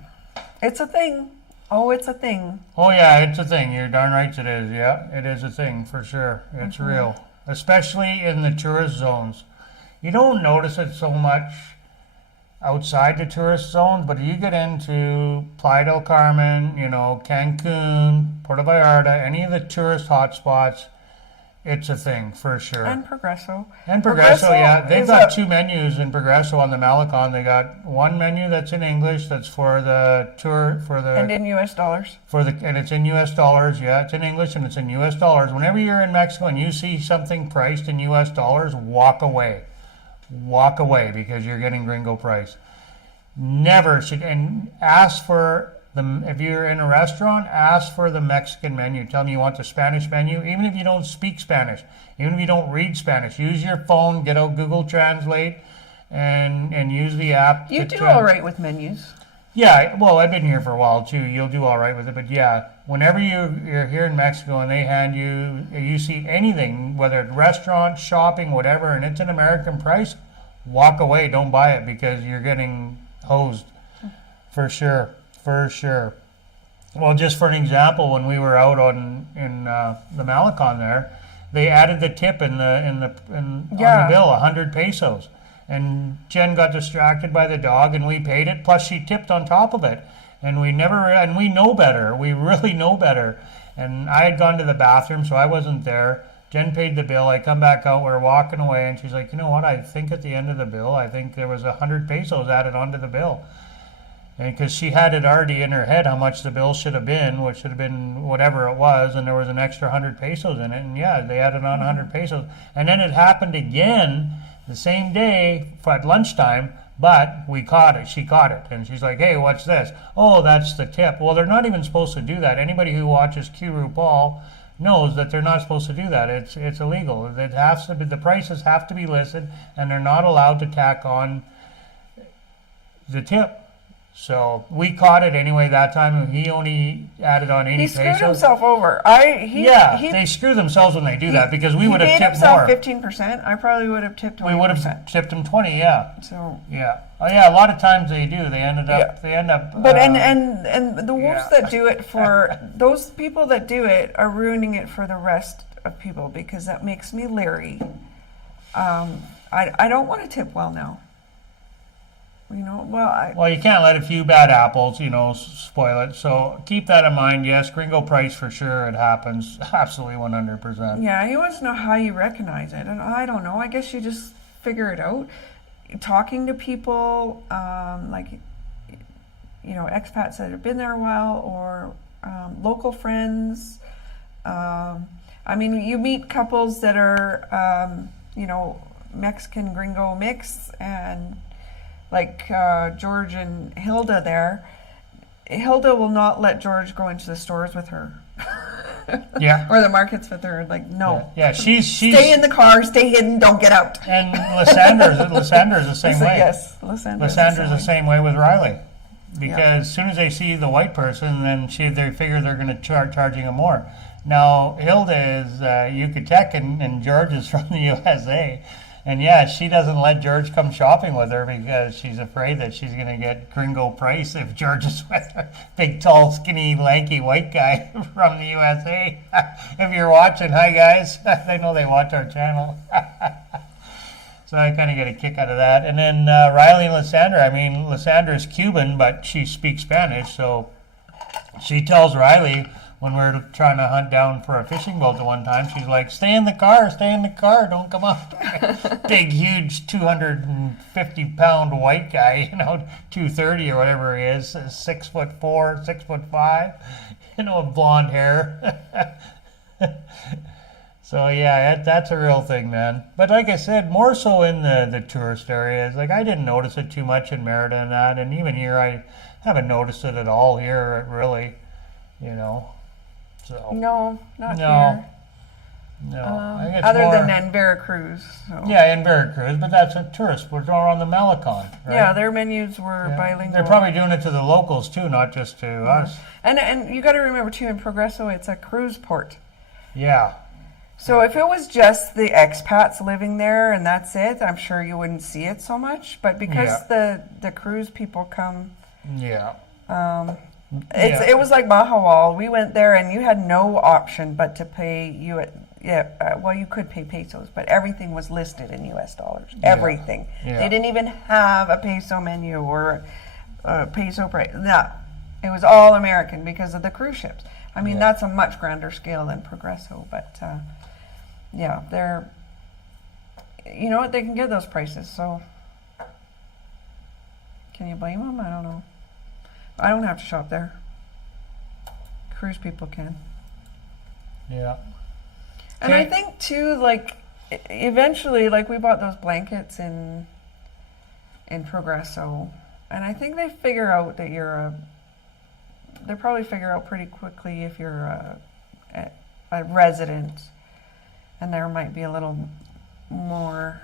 It's a thing. Oh, it's a thing. Oh yeah, it's a thing. You're darn right it is. Yeah, it is a thing for sure. It's real, especially in the tourist zones. You don't notice it so much outside the tourist zones, but you get into Playa del Carmen, Cancun, Puerto Vallarta, any of the tourist hotspots, it's a thing for sure. And Progreso. Yeah. They've got two menus in Progreso on the Malecon. They got one menu that's in English, that's for the tour, and in US dollars. And it's in US dollars. Yeah, it's in English and it's in US dollars. Whenever you're in Mexico and you see something priced in US dollars, walk away. Walk away, because you're getting Gringo price. Never should, and ask for if you're in a restaurant, ask for the Mexican menu. Tell them you want the Spanish menu, even if you don't speak Spanish, even if you don't read Spanish. Use your phone, get out Google Translate, and use the app. You do all right with menus. Yeah, well, I've been here for a while too. You'll do all right with it, but yeah, whenever you're here in Mexico and they hand you see anything, whether it's restaurant, shopping, whatever, and it's an American price, walk away. Don't buy it, because you're getting hosed, for sure. For sure. Well, just for an example, when we were out in the Malecon there, they added the tip on the bill, 100 pesos, and Jen got distracted by the dog, and we paid it. Plus, she tipped on top of it, and we know better. We really know better. And I had gone to the bathroom, so I wasn't there. Jen paid the bill. I come back out. We're walking away, and she's like, "You know what? I think at the end of the bill, I think there was 100 pesos added onto the bill." And because she had it already in her head how much the bill should have been, which should have been whatever it was, and there was an extra 100 pesos in it, and yeah, they added on 100 pesos. And then it happened again the same day at lunchtime, but we caught it. She caught it, and she's like, "Hey, what's this?" "Oh, that's the tip." Well, they're not even supposed to do that. Anybody who watches Q RuPaul knows that they're not supposed to do that. It's illegal. It has to be, the prices have to be listed, and they're not allowed to tack on the tip. So we caught it anyway that time, and he only added on 80 He pesos. screwed himself over. They screw themselves when they do that, because we would have tipped more. He made himself 15%. I probably would have tipped 20%. We would have tipped him 20, yeah. So Yeah. Oh yeah, a lot of times they do. They end up. But and the wolves that do it for those people that do it are ruining it for the rest of people, because that makes me leery. I don't want to tip well now. You know, well, you can't let a few bad apples, spoil it. So keep that in mind. Yes, Gringo Price for sure. It happens. Absolutely 100%. Yeah, he wants to know how you recognize it. And I don't know. I guess you just figure it out. Talking to people, expats that have been there a while, or local friends. I mean, you meet couples that are, Mexican gringo mix, and like George and Hilda there. Hilda will not let George go into the stores with her. Yeah. Or the markets with her. Like, no. Yeah, she's stay in the car, stay hidden, don't get out. And Lysander's the same way. Yes, Lysander's the same way with Riley. Because as soon as they see the white person, then they figure they're going to charging them more. Now, Hilda is Yucatec, and George is from the USA. And yeah, she doesn't let George come shopping with her because she's afraid that she's going to get Gringo Price if George is with her. Big, tall, skinny, lanky white guy from the USA. If you're watching, hi guys. I know they watch our channel. So I kind of get a kick out of that. And then Riley and Lysander. I mean, Lysander is Cuban, but she speaks Spanish. So she tells Riley, when we're trying to hunt down for a fishing boat at one time, she's like, stay in the car, don't come up. Big, huge 250-pound white guy, 230 or whatever he is, 6'4", 6'5", blonde hair. So yeah, that's a real thing, man. But like I said, more so in the tourist areas. Like, I didn't notice it too much in Merida and that, and even here I haven't noticed it at all here, really, So. No, not here. No. I think it's other more, than in Veracruz. So. Yeah, in Veracruz, but that's a tourist. We're on the Malecon, right? Yeah, their menus were bilingual. They're probably doing it to the locals too, not just to us. And you got to remember too, in Progreso, it's a cruise port. Yeah. So if it was just the expats living there and that's it, I'm sure you wouldn't see it so much. But because the cruise people come, it was like Mahawal. We went there and you had no option but to pay you could pay pesos, but everything was listed in US dollars. Everything. Yeah. They didn't even have a peso menu or a peso price. No, it was all American because of the cruise ships. I mean, that's a much grander scale than Progreso, but they're, they can get those prices. So can you blame them? I don't know. I don't have to shop there. Cruise people can. Yeah. And I think too, like, eventually, like, we bought those blankets in Progreso, and I think they figure out that they probably figure out pretty quickly if you're a resident, and there might be a little more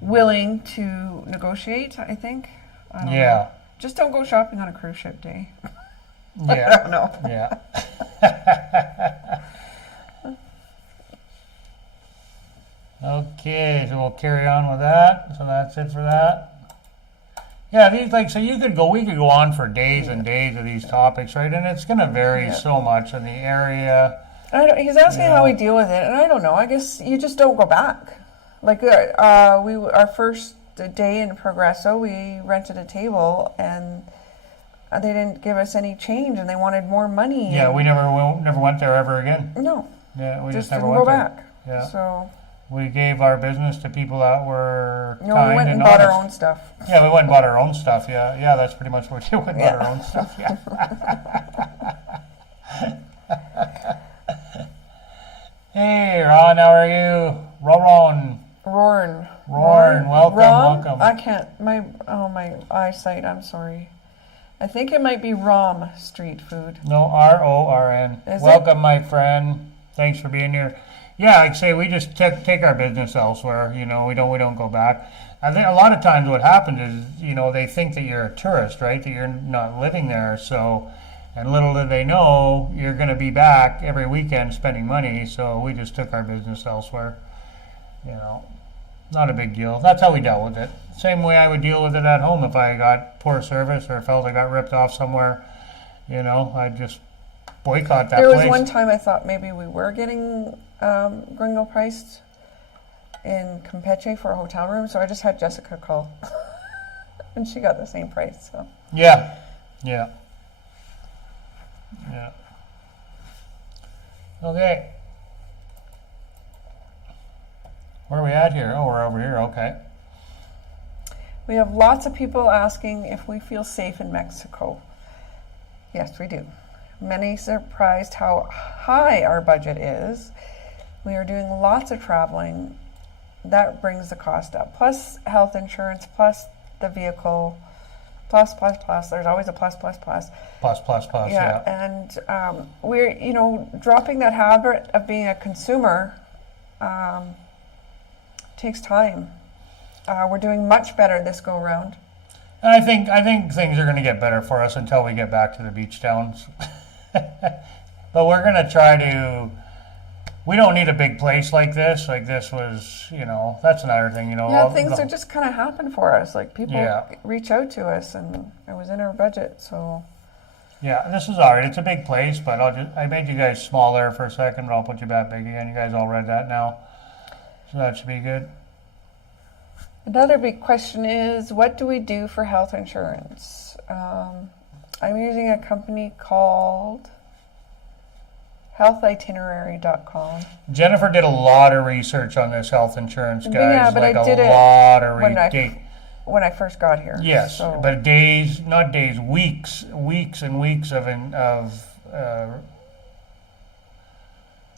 willing to negotiate, I think. I don't know. Just don't go shopping on a cruise ship day. Yeah. I don't know. Yeah. Okay, so we'll carry on with that. So that's it for that. Yeah, we could go on for days and days of these topics, right? And it's going to vary so much in the area. He's asking how we deal with it, and I don't know. I guess you just don't go back. Like our first day in Progreso, we rented a table, and they didn't give us any change, and they wanted more money. Yeah, we never went there ever again. No. Yeah, we just never never didn't went go there. back. Yeah. So. We gave our business to people that were No, kind we went and honest. bought our own stuff. Yeah, we went and bought our own stuff. Yeah, that's pretty much what we did. We went and bought Yeah. our own stuff. Yeah. Hey, Ron, how are you? Ron. Rorn. Welcome, Rom? welcome. I can't. My eyesight. I'm sorry. I think it might be Rom Street Food. No, RORN. Is Welcome, my friend. Thanks for being here. Yeah, like I say, we just take our business elsewhere. You know, we don't go back. I think a lot of times what happens is, you know, they think that you're a tourist, right? That you're not living there. So, and little do they know, you're going to be back every weekend spending money. So we just took our business elsewhere. You know, not a big deal. That's how we dealt with it. Same way I would deal with it at home if I got poor service or felt I got ripped off somewhere. You know, I'd just boycott that There was place. one time I thought maybe we were getting Gringo priced in Campeche for a hotel room, so I just had Jessica call, and she got the same price. So Yeah. Okay. Where are we at here? Oh, we're over here. Okay. we have lots of people asking if we feel safe in Mexico. Yes, we do. Many surprised how high our budget is. We are doing lots of traveling. That brings the cost up. Plus health insurance, plus the vehicle, plus. There's always a plus. Plus, yeah. And we're, dropping that habit of being a consumer takes time. We're doing much better this go around. I think things are going to get better for us until we get back to the beach towns. But we're going to try to. We don't need a big place like this. Like this was, that's another thing. Yeah, things are just kind of happen for us. Like people reach out to us, and it was in our budget. So. Yeah, this is all right. It's a big place, but I made you guys smaller for a second, but I'll put you back big again. You guys all read that now, so that should be good. Another big question is, what do we do for health insurance? I'm using a company called healthitinerary.com. Jennifer did a lot of research on this health insurance, guys. Yeah, but like I did a it lot of when I first got here. Yes, so. but not days, weeks and weeks of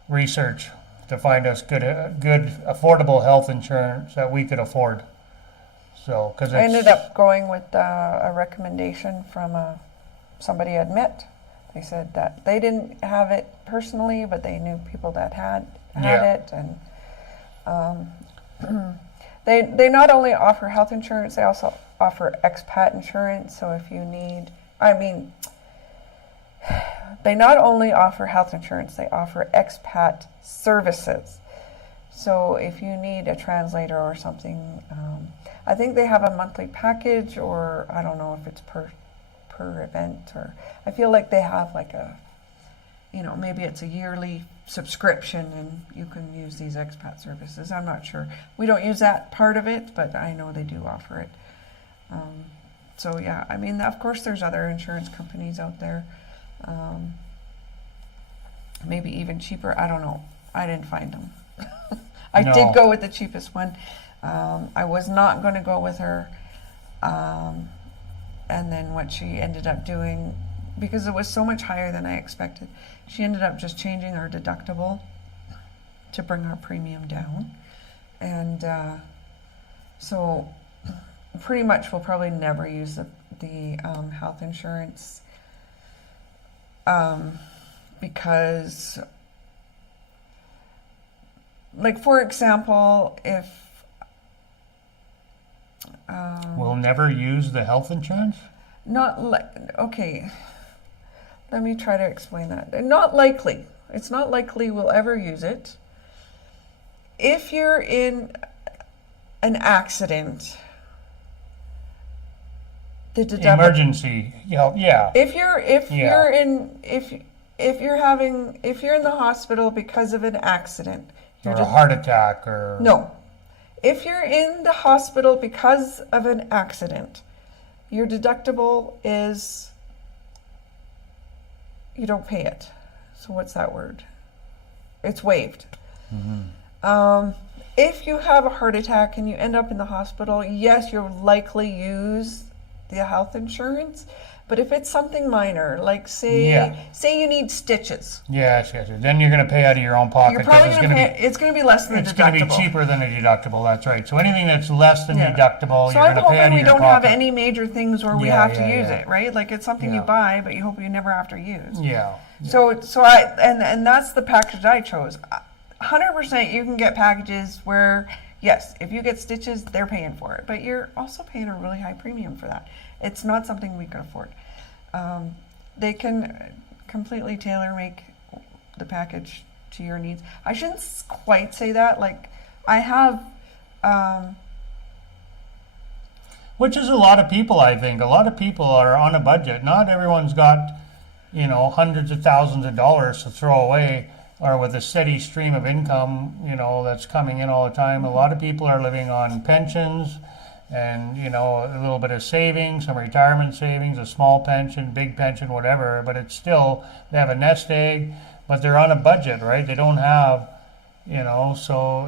research to find us good, affordable health insurance that we could afford. So, because I ended up going with a recommendation from somebody I'd met. They said that they didn't have it personally, but they knew people that had it, and they not only offer health insurance, they also offer expat insurance. So if you need, they not only offer health insurance, they offer expat services. So if you need a translator or something, I think they have a monthly package, or I don't know if it's per event, or I feel like they have like a, maybe it's a yearly subscription and you can use these expat services. I'm not sure. We don't use that part of it, but I know they do offer it. So yeah, of course there's other insurance companies out there, maybe even cheaper. I don't know. I didn't find them. I did go with the cheapest one. I was not going to go with her. And then what she ended up doing, because it was so much higher than I expected, she ended up just changing our deductible to bring our premium down. And so pretty much we'll probably never use the health insurance because, like, for example, if we'll never use the health insurance? Okay, let me try to explain that. Not likely. It's not likely we'll ever use it. If you're in an accident, the deductible. Emergency, yeah. If you're in the hospital because of an accident, Or a heart attack, or... No. If you're in the hospital because of an accident, your deductible is, you don't pay it. So what's that word? It's waived. Mm-hmm. if you have a heart attack and you end up in the hospital, yes, you'll likely use the health insurance. But if it's something minor, like say you need stitches, yes. Then you're going to pay out of your own pocket. you're probably going to pay. It's going to be less than it's a deductible. It's going to be cheaper than a deductible. That's right. So anything that's less than deductible, so you're I'm going to pay out of hoping we your don't pocket. have any major things where we have to use it, right? Like it's something you buy, but you hope you never have to use. Yeah. So and that's the package I chose. 100% you can get packages where, yes, if you get stitches, they're paying for it, but you're also paying a really high premium for that. It's not something we can afford. They can completely tailor make the package to your needs. I shouldn't quite say that. Like I have, which is a lot of people. I think a lot of people are on a budget. Not everyone's got, hundreds of thousands of dollars to throw away, or with a steady stream of income, that's coming in all the time. A lot of people are living on pensions. And, a little bit of savings, some retirement savings, a small pension, big pension, whatever. But it's still, they have a nest egg, but they're on a budget, right? They don't have, so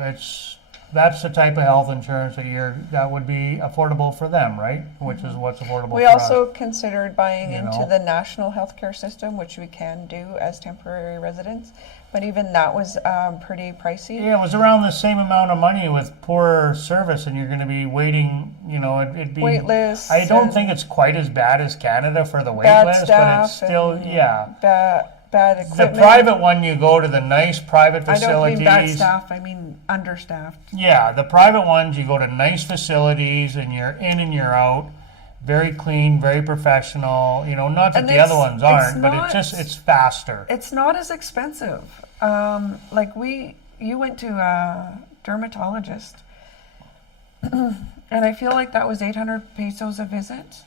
that's the type of health insurance that would be affordable for them, right? Which is what's affordable we for also us. considered buying into the national healthcare system, which we can do as temporary residents. But even that was pretty pricey. Yeah, it was around the same amount of money with poor service, and you're going to be waiting, it'd be... Wait lists. I don't think it's quite as bad as Canada for the wait list, but it's still, Bad equipment. The private one, you go to the nice private facilities. I don't mean bad staff, I mean understaffed. Yeah, the private ones, you go to nice facilities, and you're in and you're out. Very clean, very professional. Not that the other ones aren't, but it's faster. It's not as expensive. You went to a dermatologist, and I feel like that was 800 pesos a visit.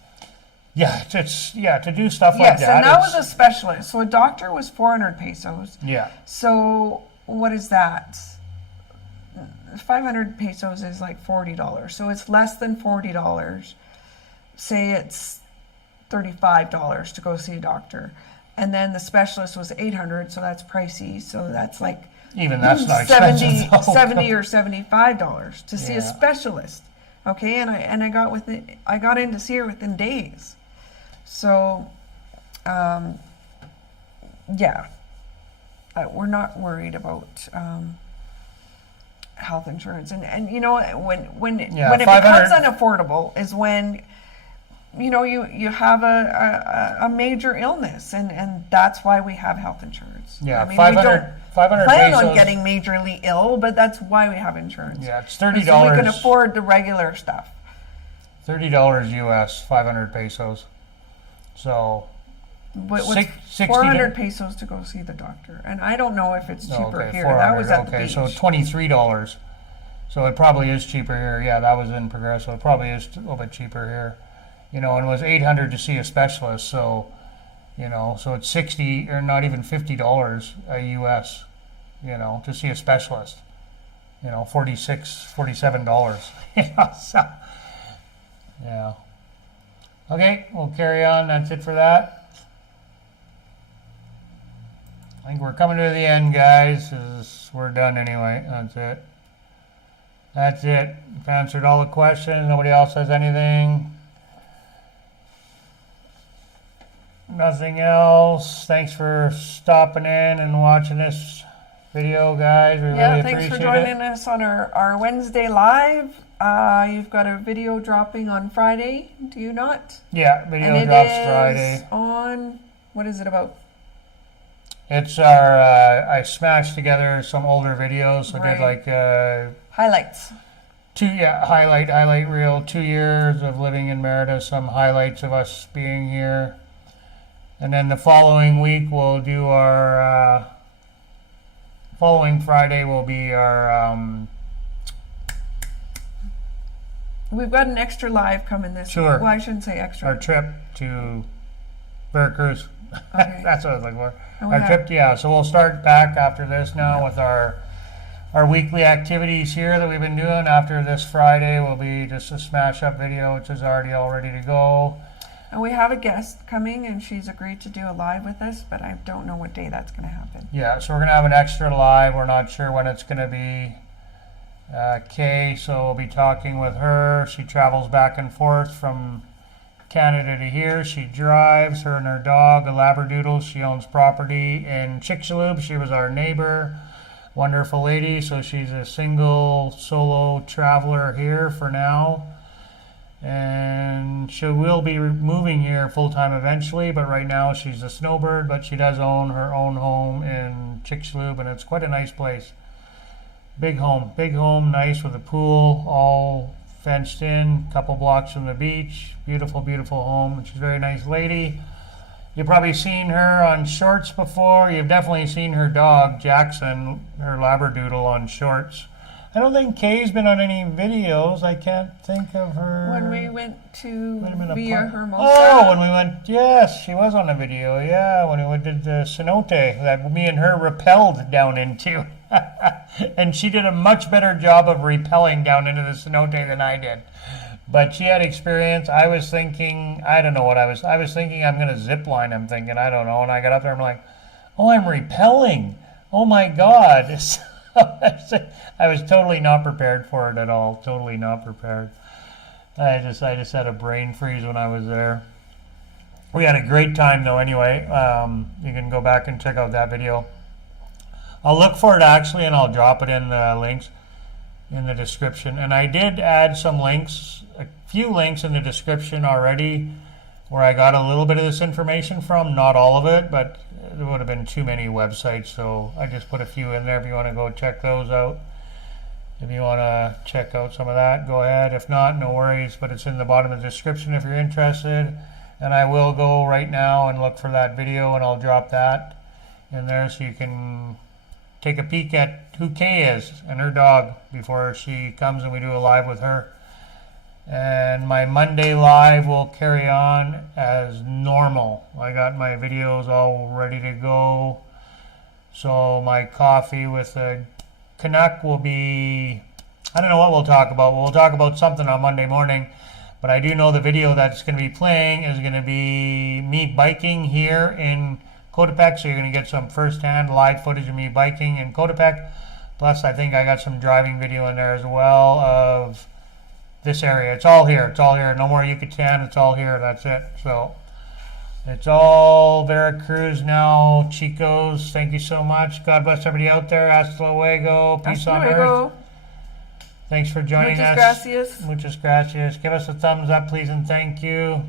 Yeah, to do stuff like that. Yes, and that was a specialist. So a doctor was 400 pesos. Yeah. So what is that? 500 pesos is like $40. So it's less than $40. Say it's $35 to go see a doctor, and then the specialist was 800, so that's pricey. So that's like even that's not expensive. $70 or $75 to see a specialist. Okay, and I got in to see her within days. So, we're not worried about health insurance, and when it becomes unaffordable is when you have a major illness, and that's why we have health insurance. Yeah, I mean, 500 plan pesos. on getting majorly ill, but that's why we have insurance. Yeah, it's $30. So we can afford the regular stuff. $30 US, 500 pesos. So, but with 400 pesos to go see the doctor, and I don't know if it's cheaper here. That was at the beach. So $23. So it probably is cheaper here. Yeah, that was in Progreso. It probably is a little bit cheaper here. And it was $800 to see a specialist. So, so it's $60 or not even $50 a US, to see a specialist. $46, $47. So, yeah. Okay, we'll carry on. That's it for that. I think we're coming to the end, guys. We're done anyway. That's it. We've answered all the questions. Nobody else has anything. Nothing else. Thanks for stopping in and watching this video, guys. We really appreciate it. Thanks for joining us on our Wednesday live. You've got a video dropping on Friday, do you not? Yeah, video drops Friday. On, what is it about? It's I smashed together some older videos. So I did like... highlights. Highlight reel. 2 years of living in Merida. Some highlights of us being here. And then the following week we'll do our... following Friday will be our... We've got an extra live coming this week. Well, I shouldn't say extra. Our trip to Veracruz. Okay. That's what I was looking for. Our trip, so we'll start back after this now with our weekly activities here that we've been doing. After this Friday will be just a smash up video, which is already all ready to go. And we have a guest coming, and she's agreed to do a live with us, but I don't know what day that's going to happen. Yeah, so we're going to have an extra live. We're not sure when it's going to be. Kay, so we'll be talking with her. She travels back and forth from Canada to here. She drives, her and her dog, a Labradoodle. She owns property in Chicxulub. She was our neighbor. Wonderful lady. So she's a single solo traveler here for now. And she will be moving here full time eventually, but right now she's a snowbird, but she does own her own home in Chicxulub, and it's quite a nice place. Big home, nice with a pool, all fenced in, couple blocks from the beach. Beautiful, beautiful home. She's a very nice lady. You've probably seen her on shorts before. You've definitely seen her dog, Jackson, her Labradoodle, on shorts. I don't think Kay's been on any videos. I can't think of her. When we went to Via Hermosa. Oh, when we went, yes, she was on a video, yeah, when we did the cenote that me and her rappelled down into. And she did a much better job of rappelling down into the cenote than I did. But she had experience. I was thinking, I don't know what I was thinking I'm going to zip line, I'm thinking, I don't know. And I got up there, I'm like, oh, I'm rappelling. Oh my God. I was totally not prepared for it at all. Totally not prepared. I just had a brain freeze when I was there. We had a great time though anyway. You can go back and check out that video. I'll look for it actually, and I'll drop it in the links in the description. And I did add some links, a few links in the description already where I got a little bit of this information from. Not all of it, but there would have been too many websites, so I just put a few in there if you want to go check those out. If you want to check out some of that, go ahead. If not, no worries, but it's in the bottom of the description if you're interested. And I will go right now and look for that video, and I'll drop that in there so you can take a peek at who Kay is and her dog before she comes and we do a live with her. And my Monday live will carry on as normal. I got my videos all ready to go. So my coffee with a Canuck will be, I don't know what we'll talk about. We'll talk about something on Monday morning. But I do know the video that's going to be playing is going to be me biking here in Coatepec. So you're going to get some first-hand live footage of me biking in Coatepec. Plus I think I got some driving video in there as well of this area. It's all here. It's all here. No more Yucatan. It's all here. That's it. So it's all Veracruz now. Chicos, thank you so much. God bless everybody out there. Hasta luego. Peace on earth. Thanks for joining us. Gracias. Muchas gracias. Give us a thumbs up, please, and thank you.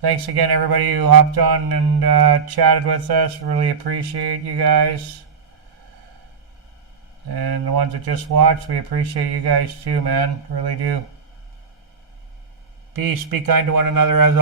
Thanks again, everybody who hopped on and chatted with us. Really appreciate you guys. And the ones that just watched, we appreciate you guys too, man. Really do. Peace. Be kind to one another as always.